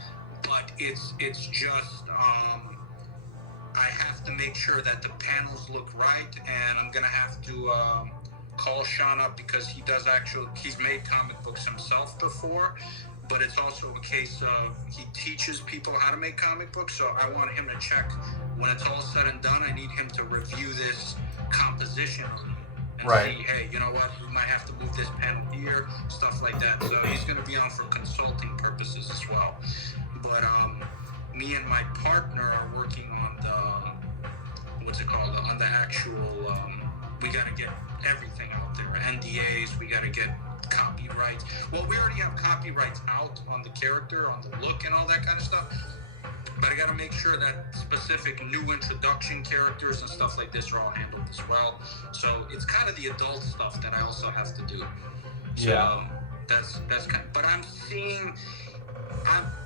But it's just I have to make sure that the panels look right, and I'm gonna have to call Sean up because he's made comic books himself before, but it's also a case of he teaches people how to make comic books. So I want him to check when it's all said and done. I need him to review this composition and see, hey, you know what, we might have to move this panel here, stuff like that. So he's gonna be on for consulting purposes as well. But me and my partner are working on on the actual, we got to get everything out there. NDAs, we got to get copyrights. Well, we already have copyrights out on the character, on the look and all that kind of stuff. But I got to make sure that specific new introduction characters and stuff like this are all handled as well. So it's kind of the adult stuff that I also have to do. So, yeah. That's kind of, but I'm seeing...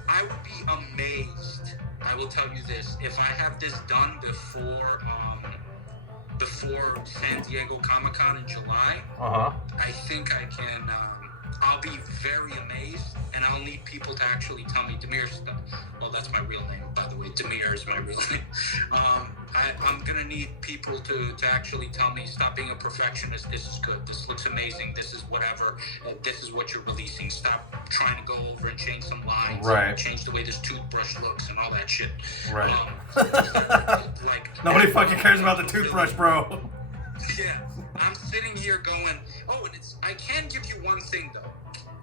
I would be amazed, I will tell you this, if I have this done before San Diego Comic-Con in July. I think I can, I'll be very amazed, and I'll need people to actually tell me Demir's stuff. Well, that's my real name, by the way. Demir is my real name. I'm going to need people to actually tell me, stop being a perfectionist. This is good. This looks amazing. This is whatever. This is what you're releasing. Stop trying to go over and change some lines. Right. Change the way this toothbrush looks and all that shit. Right. Like nobody fucking cares about the toothbrush, bro. Yeah. I'm sitting here going, oh, and I can give you one thing, though.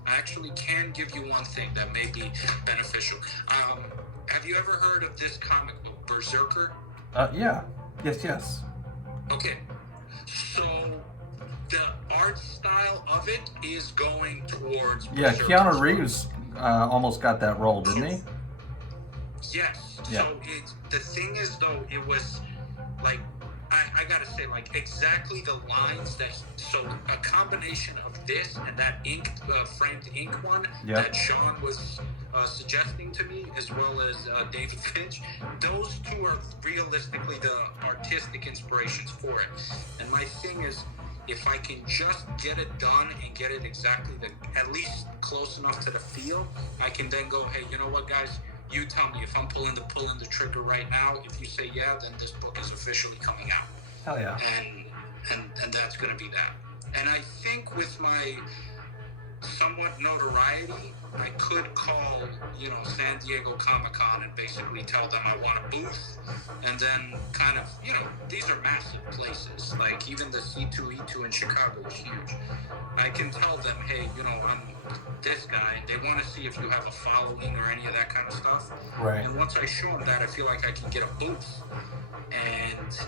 I actually can give you one thing that may be beneficial. Have you ever heard of this comic book, Berserker? Yeah. Yes. Okay. So, the art style of it is going towards Berserker. Keanu Reeves almost got that role, didn't he? Yes. Yeah. So, the thing is, though, it was, like, I gotta say, like, exactly the lines so a combination of this and that framed ink one that Sean was suggesting to me, as well as David Finch, those two are realistically the artistic inspirations for it. And my thing is, if I can just get it done and get it exactly at least close enough to the feel, I can then go, hey, you know what, guys? you tell me if I'm pulling the trigger right now. If you say yeah, then this book is officially coming out. Hell yeah. And that's going to be that. And I think with my somewhat notoriety, I could call, San Diego Comic-Con and basically tell them I want a booth, and then kind of, these are massive places. Like even the C2E2 in Chicago is huge. I can tell them, hey, I'm this guy, and they want to see if you have a following or any of that kind of stuff. Right. And once I show them that, I feel like I can get a booth. And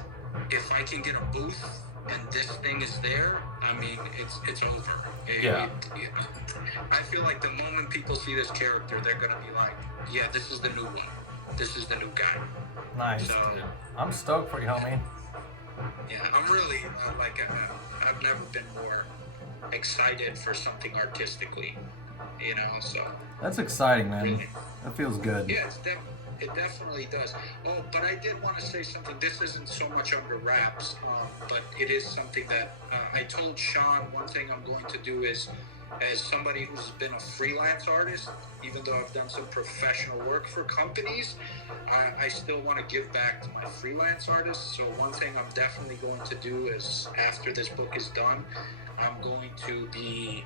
if I can get a booth and this thing is there, I mean, it's over. I feel like the moment people see this character, they're gonna be like, yeah, this is the new one. This is the new guy. Nice. So, I'm stoked for you, homie. Yeah, I'm really, I've never been more excited for something artistically, so. That's exciting, man. Really, that feels good. Yeah, it definitely does. Oh, but I did want to say something. This isn't so much under wraps, but it is something that I told Sean. One thing I'm going to do is, as somebody who's been a freelance artist, even though I've done some professional work for companies, I still want to give back to my freelance artists. So one thing I'm definitely going to do is, after this book is done, I'm going to be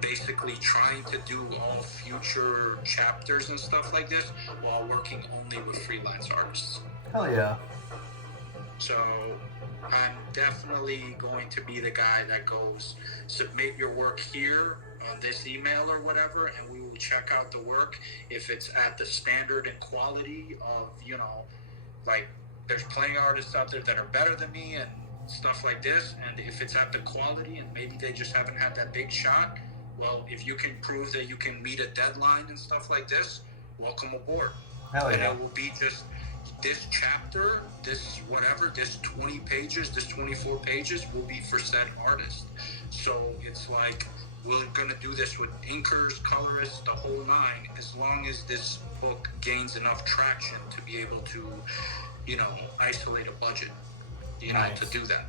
basically trying to do all future chapters and stuff like this while working only with freelance artists. Hell yeah. So I'm definitely going to be the guy that goes, submit your work here on this email or whatever, and we will check out the work. If it's at the standard and quality of, there's plenty of artists out there that are better than me and stuff like this, and if it's at the quality and maybe they just haven't had that big shot, well, if you can prove that you can meet a deadline and stuff like this, welcome aboard. Hell yeah. And it will be just this chapter, this 20 pages, this 24 pages will be for said artist. So it's like, we're going to do this with inkers, colorists, the whole nine, as long as this book gains enough traction to be able to, isolate a budget, nice. To do that.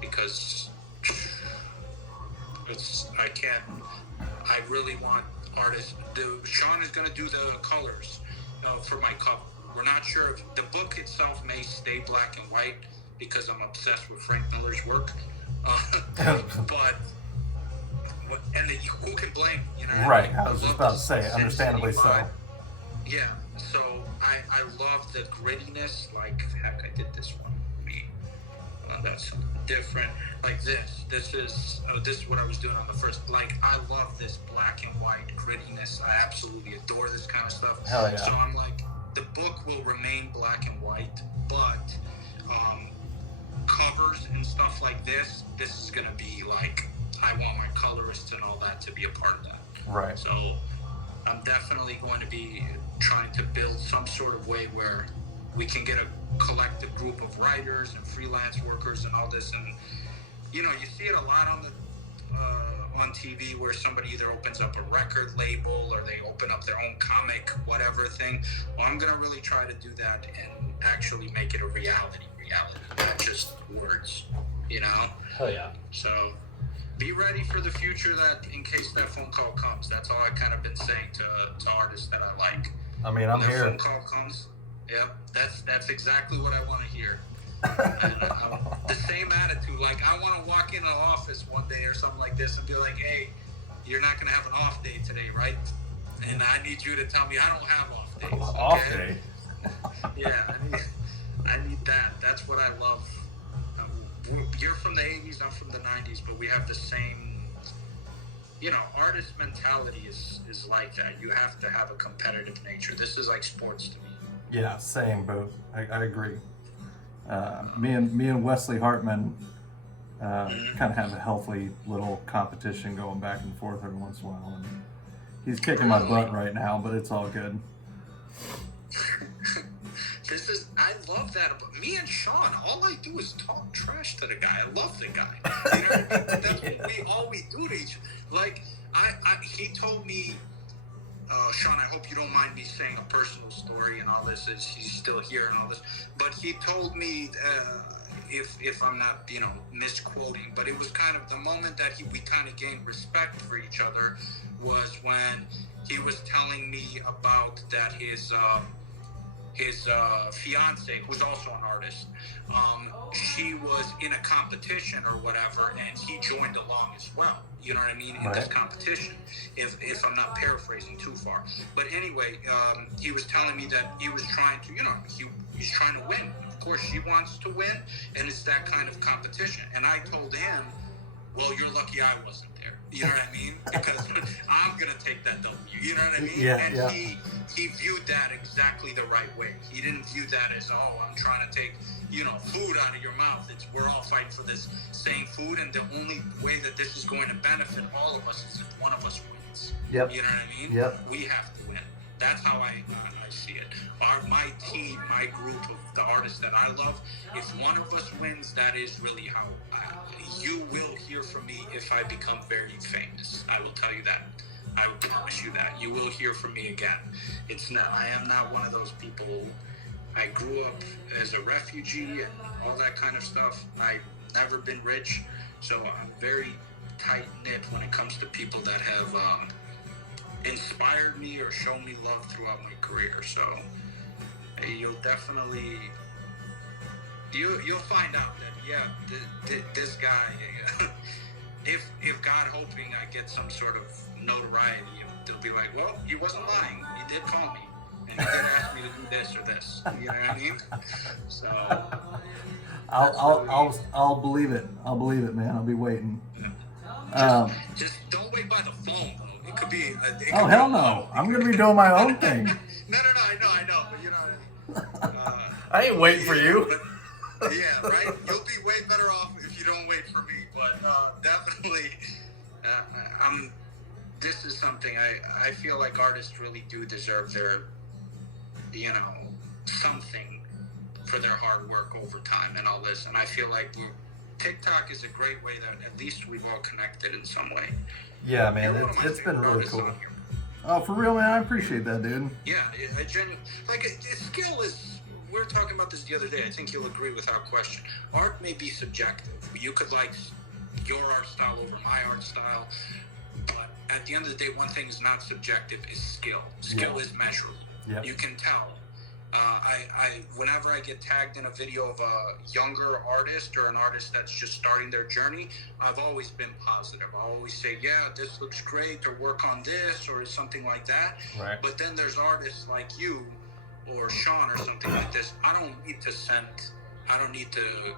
Because I really want artists. Sean is going to do the colors for my cover. We're not sure if the book itself may stay black and white because I'm obsessed with Frank Miller's work. But who can blame? Right. I was just about to say, understandably so. Yeah. So I love the grittiness. Like heck, I did this one. That's different. Like this is what I was doing on the first. Like, I love this black and white grittiness. I absolutely adore this kind of stuff. Hell yeah. So I'm like, the book will remain black and white, but covers and stuff like this is gonna be like, I want my colorists and all that to be a part of that. Right. So I'm definitely going to be trying to build some sort of way where we can get a collective group of writers and freelance workers and all this. And you see it a lot on TV where somebody either opens up a record label or they open up their own comic whatever thing. Well, I'm gonna really try to do that and actually make it a reality, not just words. Hell yeah. So be ready for the future, that in case that phone call comes. That's all I kind of been saying to artists that I like. I mean, I'm here. When that phone call comes, yeah, that's exactly what I want to hear. And, the same attitude. Like, I want to walk in an office one day or something like this and be like, hey, you're not going to have an off day today, right? And I need you to tell me I don't have off days. Okay? Off day? Yeah, I need that. That's what I love. You're from the 80s, I'm from the 90s, but we have the same, artist mentality is like that. You have to have a competitive nature. This is like sports to me. Yeah, same, boo. I agree. Me and Wesley Hartman kind of have a healthy little competition going back and forth every once in a while. And he's kicking my butt right now, but it's all good. I love that about me and Sean. All I do is talk trash to the guy. I love the guy. You know what I mean? But that's all we do to each. Like, he told me, Sean, I hope you don't mind me saying a personal story and all this. He's still here and all this. But he told me if I'm not, misquoting, but it was kind of the moment that we kind of gained respect for each other was when he was telling me about that his fiance, who's also an artist, she was in a competition or whatever, and he joined along as well. You know what I mean? In this competition, if I'm not paraphrasing too far. But anyway, he was telling me that he was trying to, he's trying to win. Of course, she wants to win, and it's that kind of competition. And I told him, well, you're lucky I wasn't there. You know what I mean? Because I'm going to take that W. You know what I mean? Yeah, and he viewed that exactly the right way. He didn't view that as, I'm trying to take, food out of your mouth. We're all fighting for this same food, and the only way that this is going to benefit all of us is if one of us wins. Yep. You know what I mean? Yep. We have to win. That's how I see it. My team, my group of the artists that I love, if one of us wins, that is really how you will hear from me if I become very famous. I will tell you that. I will promise you that. You will hear from me again. I am not one of those people. I grew up as a refugee and all that kind of stuff. I've never been rich, so I'm very tight-knit when it comes to people that have inspired me or shown me love throughout my career. So you'll definitely you'll find out that this guy, if God hoping I get some sort of notoriety, they'll be like, well, he wasn't lying, he did call me and he did ask me to do this or this. You know what I mean? So I'll believe it. I'll believe it, man. I'll be waiting. Just don't wait by the phone, though. It could be. Hell no! I'm gonna be doing my own thing. No, I know, but you know. I ain't waiting for you. Yeah, right. You'll be way better off if you don't wait for me. But definitely, this is something I feel like artists really do deserve their, something for their hard work over time and all this. And I feel like TikTok is a great way that at least we've all connected in some way. Yeah, man, it's been really cool. Oh, for real, man, I appreciate that, dude. Yeah, a skill is. We were talking about this the other day. I think you'll agree without question. Art may be subjective. You could like your art style over my art style, but at the end of the day, one thing is not subjective: is skill. Skill is measurable. Yeah. You can tell. Whenever I get tagged in a video of a younger artist or an artist that's just starting their journey, I've always been positive. I always say, yeah, this looks great, or work on this, or something like that. Right. But then there's artists like you or Sean or something like this. I don't need to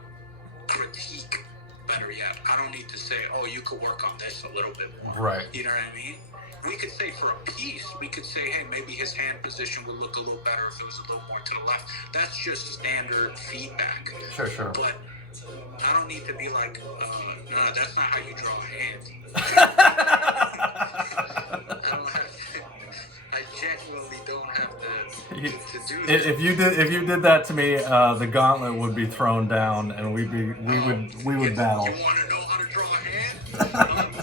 critique, better yet. I don't need to say, oh, you could work on this a little bit more. Right. You know what I mean? We could say for a piece, we could say, hey, maybe his hand position would look a little better if it was a little more to the left. That's just standard feedback. Sure. But I don't need to be like, no, that's not how you draw a hand. I genuinely don't have to do that. If you did that to me, the gauntlet would be thrown down, and we would battle. You want to know how to draw a hand?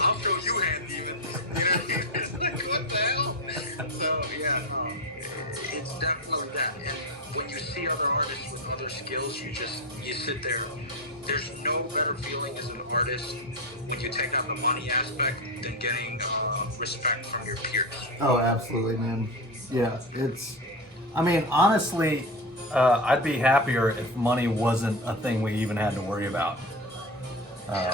I'll show you hand even. You know what I mean? It's like, what the hell? So yeah, it's definitely that. And when you see other artists with other skills, you sit there. There's no better feeling as an artist when you take out the money aspect than getting respect from your peers. Oh, absolutely, man. Yeah, honestly, I'd be happier if money wasn't a thing we even had to worry about. I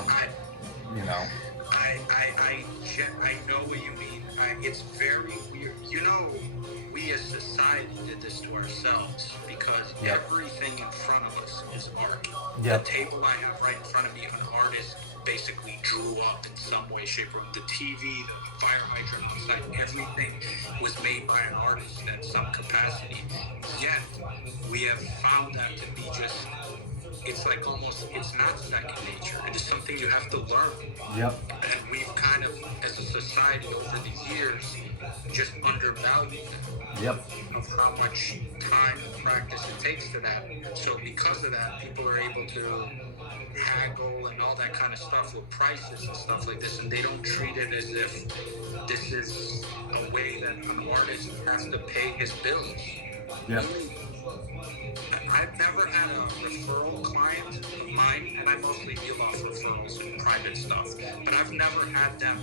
know what you mean. It's very weird. We as society did this to ourselves because everything in front of us is art. The table I have right in front of me, an artist basically drew up in some way, shape, or form. The TV, the fire hydrant outside, everything was made by an artist in some capacity. Yet, we have found that to be just, it's like almost, it's not second nature. It is something you have to learn. Yep. And we've kind of, as a society over these years, just undervalued of how much time and practice it takes to that. So because of that, people are able to haggle and all that kind of stuff with prices and stuff like this, and they don't treat it as if this is a way that an artist has to pay his bills. Yeah. I've never had a referral client of mine, and I mostly deal off referrals and private stuff. But I've never had them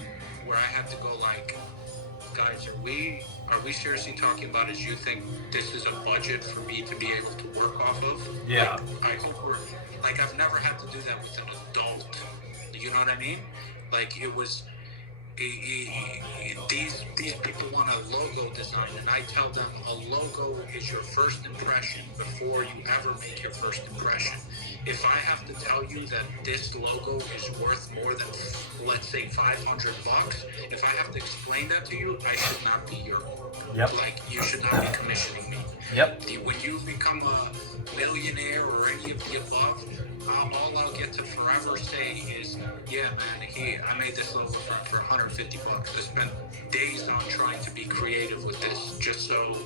where I have to go like, guys, are we seriously talking about is you think this is a budget for me to be able to work off of? Yeah. Like, I hope we're like I've never had to do that with an adult. You know what I mean? Like it was. These people want a logo design, and I tell them a logo is your first impression before you ever make your first impression. If I have to tell you that this logo is worth more than, let's say, $500, if I have to explain that to you, I should not be your. Yep. Like you should not be commissioning me. Yep. When you become a millionaire or any of the above, all I'll get to forever say is, yeah, man, I made this logo for $150. I spent days on trying to be creative with this, just so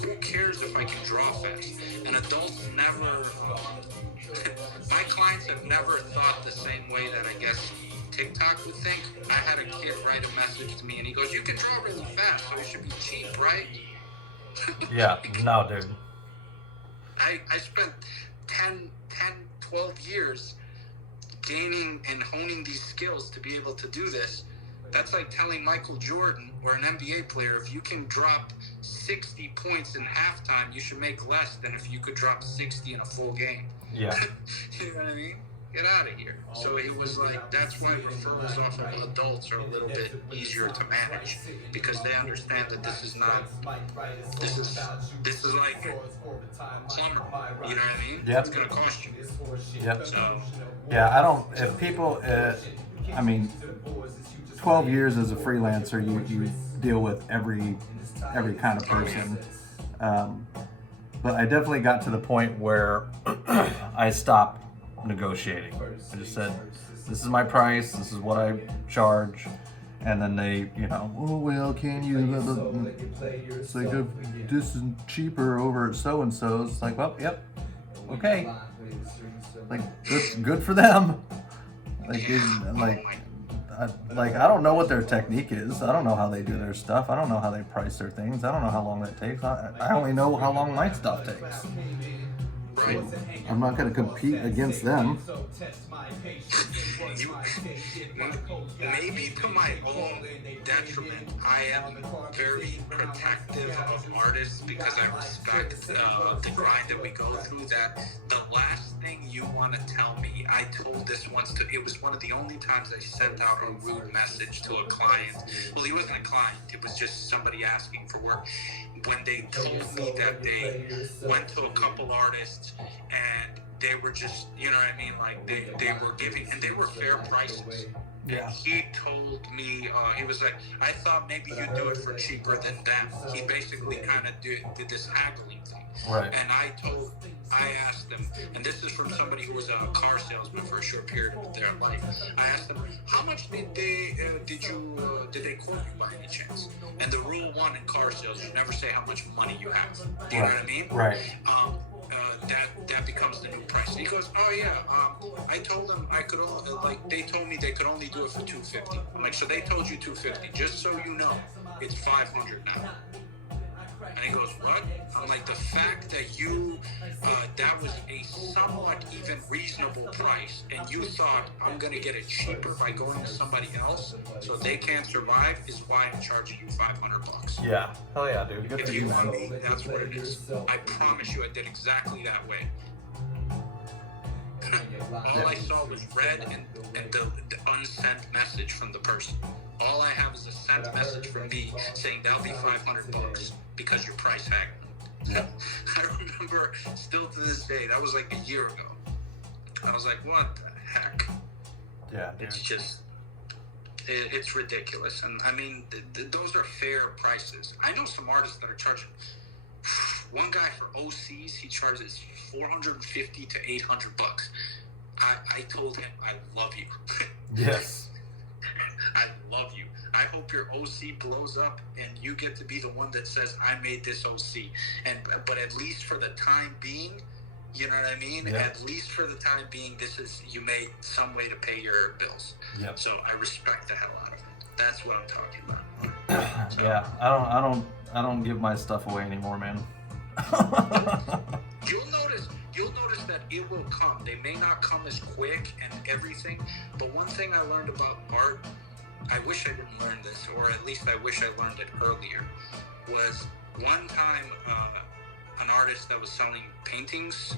who cares if I can draw fast? And adults never, my clients have never thought the same way that I guess TikTok would think. I had a kid write a message to me and he goes, you can draw really fast, so it should be cheap, right? Yeah, no, dude. I spent 12 years gaining and honing these skills to be able to do this. That's like telling Michael Jordan or an NBA player, if you can drop 60 points in halftime, you should make less than if you could drop 60 in a full game. Yeah. You know what I mean? Get out of here. So it was like, that's why referrals off of adults are a little bit easier to manage, because they understand that this is like plumber. You know what I mean? Yep. It's going to cost you. Yep. So, yeah, I don't, if people, I mean, 12 years as a freelancer, you deal with every kind of person. But I definitely got to the point where I stopped negotiating. I just said, this is my price, this is what I charge. And then they, oh, well, can you, it's like, if this is cheaper over at so-and-so, it's like, well, yep, okay. Like, good for them. Like, I don't know what their technique is. I don't know how they do their stuff. I don't know how they price their things. I don't know how long that takes. I only know how long my stuff takes. So I'm not going to compete against them. Maybe to my own detriment, I am very protective of artists because I respect the grind that we go through. That the last thing you want to tell me, I told this once to, it was one of the only times I sent out a rude message to a client. Well, he wasn't a client, it was just somebody asking for work. When they told me that they went to a couple artists and they were just, you know what I mean, like they were giving, and they were fair prices. Yeah. He told me, he was like, I thought maybe you'd do it for cheaper than them. He basically kind of did this haggling thing. Right. And I asked them, and this is from somebody who was a car salesman for a short period of their life. I asked them, how much did they quote you by any chance? And the rule one in car sales, you never say how much money you have. Do you know what I mean? Right. That becomes the new price. He goes, oh yeah, I told them I could they told me they could only do it for $250. I'm like, so they told you $250, just so you know, it's $500 now. And he goes, what? I'm like, the fact that you, that was a somewhat even reasonable price, and you thought I'm going to get it cheaper by going to somebody else so they can't survive, is why I'm charging you $500. Yeah. Hell yeah, dude. Good If for you you, want man. me, that's what it is. I promise you I did exactly that way. All I saw was red and the unsent message from the person. All I have is a sent message from me saying that'll be $500 because your price haggling. Yeah. I remember still to this day, that was like a year ago. I was like, what the heck? Yeah, dude. It's just, it's ridiculous. And I mean, those are fair prices. I know some artists that are charging, one guy for OCs, he charges $450 to $800. I told him, I love you. Yes. I love you. I hope your OC blows up and you get to be the one that says, I made this OC. But at least for the time being, you know what I mean? Yeah. At least for the time being, you made some way to pay your bills. Yep. So I respect the hell out of it. That's what I'm talking about. So, Yeah. I don't give my stuff away anymore, man. You'll notice that it will come. They may not come as quick and everything, but one thing I learned about art, I wish I didn't learn this, or at least I wish I learned it earlier, was one time an artist that was selling paintings,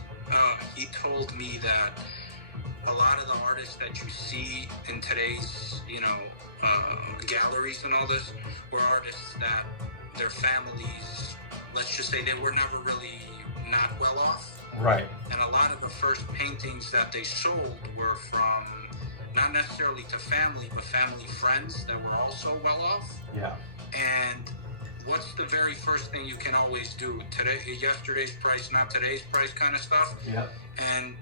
he told me that a lot of the artists that you see in today's, galleries and all this were artists that their families, let's just say they were never really not well off. Right. And a lot of the first paintings that they sold were from not necessarily to family, but family friends that were also well off. Yeah. And what's the very first thing you can always do? Yesterday's price, not today's price kind of stuff. Yeah. And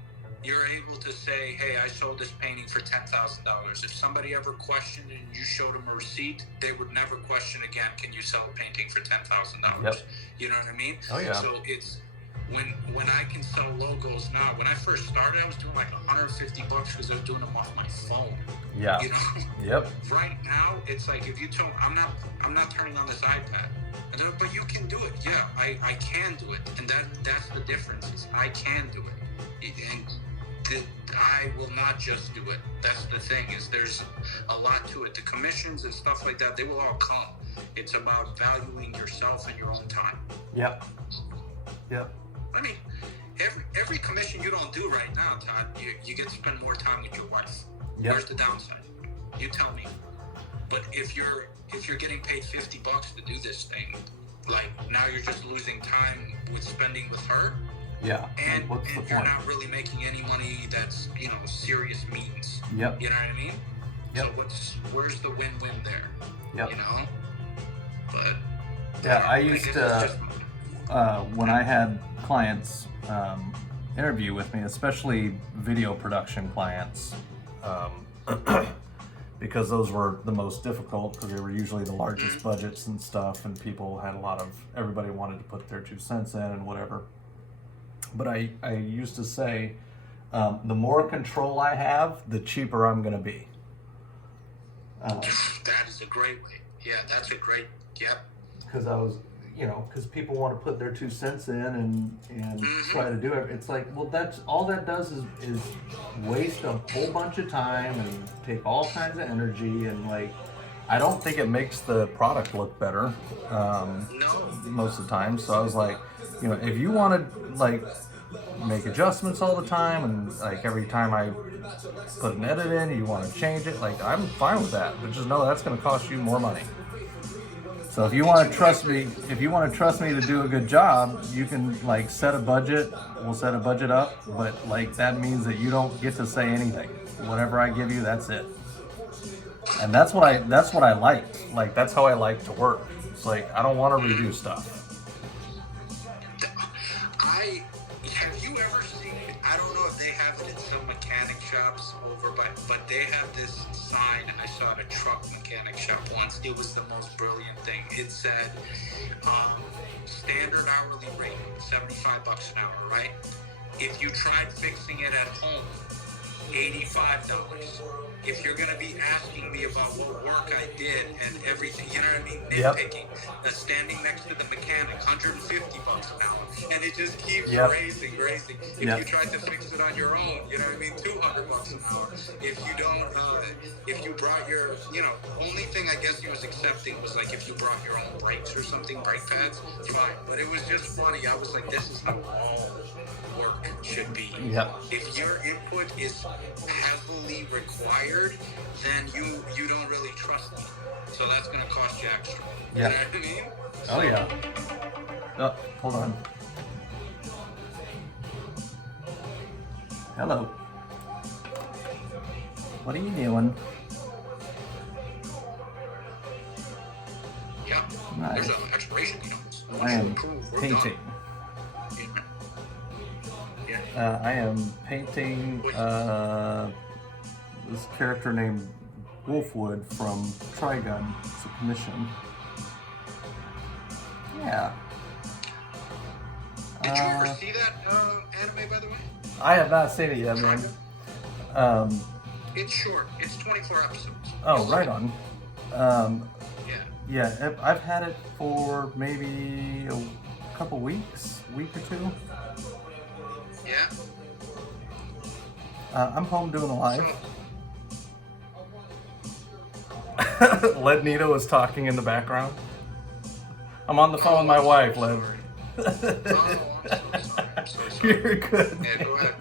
you're able to say, hey, I sold this painting for $10,000. If somebody ever questioned it and you showed them a receipt, they would never question again, can you sell a painting for $10,000? Yep. You know what I mean? Oh, yeah. So it's, when I can sell logos now, when I first started, I was doing like $150 because I was doing them off my phone. Yeah. You know? Yep. Right now, it's like if you tell I'm not turning on this iPad. But you can do it. Yeah, I can do it. And that's the difference. Is I can do it. And I will not just do it. That's the thing, is there's a lot to it. The commissions and stuff like that, they will all come. It's about valuing yourself and your own time. Yep. Yep. I mean, every commission you don't do right now, Todd, you get to spend more time with your wife. Yep. Where's the downside? You tell me. But if you're getting paid $50 to do this thing, like now you're just losing time with spending with her. Yeah. And what's the you're point? not really making any money that's, serious means. Yep. You know what I mean? Yep. So where's the win-win there? Yep. But yeah, I used to when I had clients interview with me, especially video production clients, because those were the most difficult because they were usually the largest budgets and stuff, and people had everybody wanted to put their 2 cents in and whatever. But I used to say, the more control I have, the cheaper I'm going to be. that is a great way. Yeah, that's a great, yep. Because I was, because people want to put their 2 cents in and try to do it. It's like, well, that's all that does is waste a whole bunch of time and take all kinds of energy, and I don't think it makes the product look better most of the time. So I was like, if you want to make adjustments all the time, and every time I put an edit in, you want to change it, I'm fine with that, but just know that's going to cost you more money. So if you want to trust me, to do a good job, you can set a budget. We'll set a budget up, but that means that you don't get to say anything. Whatever I give you, that's it. And that's what I like. That's how I like to work. It's I don't want to redo stuff. Have you ever seen, I don't know if they have it in some mechanic shops but they have this sign I saw at a truck mechanic shop once. It was the most brilliant thing. It said, standard hourly rate, $75 an hour, right? If you tried fixing it at home, $85. If you're going to be asking me about what work I did and everything, you know what I mean? Nitpicking. Yep. Standing next to the mechanic, $150 an hour. And it just keeps raising. If you tried to fix it on your own, you know what I mean? $200 an hour. If you don't, if you brought your, only thing I guess he was accepting was if you brought your own brakes or something, brake pads, fine. But it was just funny. I was like, this is how all work should be. Yep. If your input is heavily required, then you don't really trust me. So that's going to cost you extra. Yeah. You know what I mean? Oh, yeah. Oh, hold on. Hello. What are you doing? Yeah. Nice. There's an expiration notes. I am painting. I am painting this character named Wolfwood from Trigun. It's a commission. Yeah. Did you ever see that anime, by the way? I have not seen it yet, man. It's short. It's 24 episodes. Oh, right on. Yeah. Yeah, I've had it for maybe a couple weeks, week or two. Yeah. I'm home doing a live. Lednito is talking in the background. I'm on the phone with my wife, Led. Oh, I'm so sorry. I'm so sorry. You're good. Yeah, go ahead.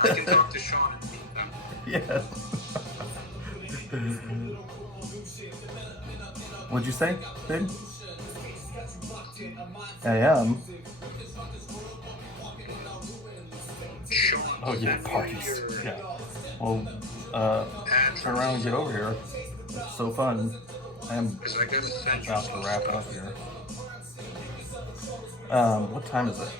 I can talk to Sean in the meantime. Yes. What'd you say, Big? I am. Sean, Oh yeah, parties. Yeah. Well, turn around and get over here. It's so fun. I'm Because I gotta send you about to wrap up here. What time is it?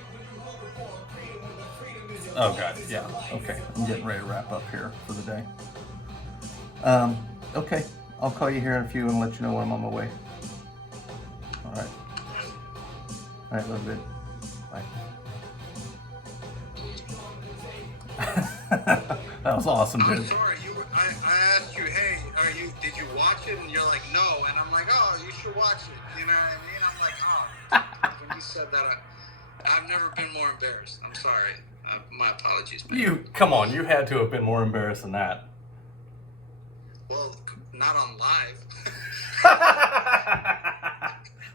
Oh god, yeah. Okay, I'm getting ready to wrap up here for the day. Okay, I'll call you here in a few and let you know when I'm on my way. All right. All right, love it. Bye. That was awesome, I'm dude. sorry. I asked you, hey, did you watch it? And you're like, no. And I'm like, oh, you should watch it. You know what I mean? I'm like, oh. When you said that, I've never been more embarrassed. I'm sorry. My apologies, man. Come on, you had to have been more embarrassed than that. Well, not on live.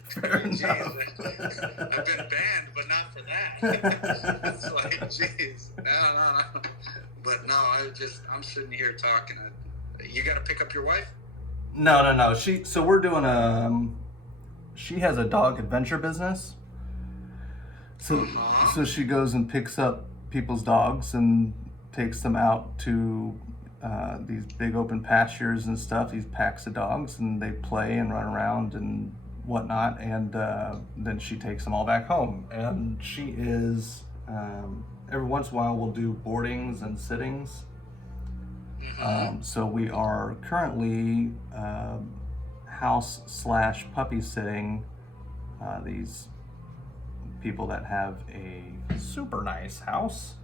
Fair enough. I've been banned, but not for that. It's like, jeez. No. But no, I'm sitting here talking. You got to pick up your wife? No. So we're doing she has a dog adventure business. So she goes and picks up people's dogs and takes them out to these big open pastures and stuff, these packs of dogs, and they play and run around and whatnot, and then she takes them all back home. And she is every once in a while we'll do boardings and sittings. So we are currently house/puppy sitting these people that have a super nice house.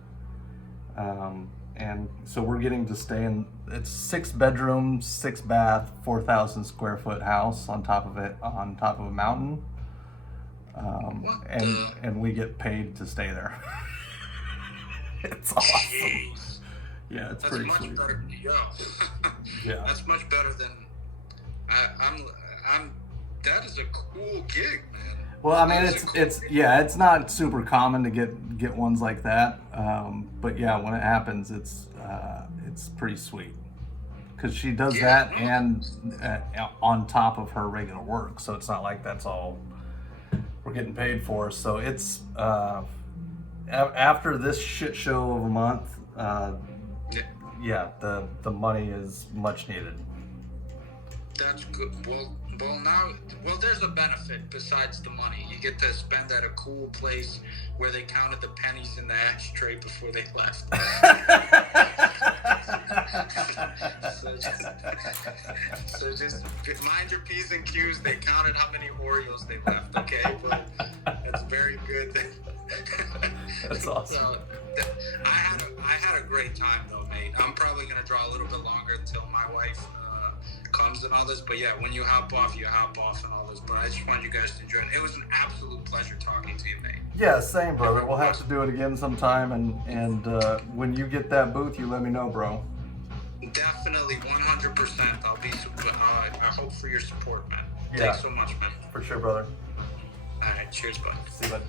And so we're getting to stay in, it's 6 bedrooms, 6 bath, 4,000 square foot house on top of a mountain. And we get paid to stay there. It's awesome. Jeez. Yeah, it's That's pretty much sweet. better. Yeah. That's much better than I'm that is a cool gig, man. Well, I mean, it's not super common to get ones like that, but yeah, when it happens, it's pretty sweet because she does that and on top of her regular work, so it's not like that's all we're getting paid for. So it's after this shit show of a month, the money is much needed. That's good. Well, there's a benefit besides the money. You get to spend at a cool place where they counted the pennies in the ashtray before they left. so just mind your P's and Q's. They counted how many Oreos they left, okay? But that's very good. That's awesome. So, I had a great time, though, mate. I'm probably going to draw a little bit longer until my wife comes and all this, but yeah, when you hop off and all this. But I just want you guys to enjoy it. It was an absolute pleasure talking to you, mate. Yeah, same, brother. We'll have to do it again sometime, and when you get that booth, you let me know, bro. Definitely, 100%. I'll be. I hope for your support, man. Yeah. Thanks so much, man. For sure, brother. All right, cheers, bud. See you, bud.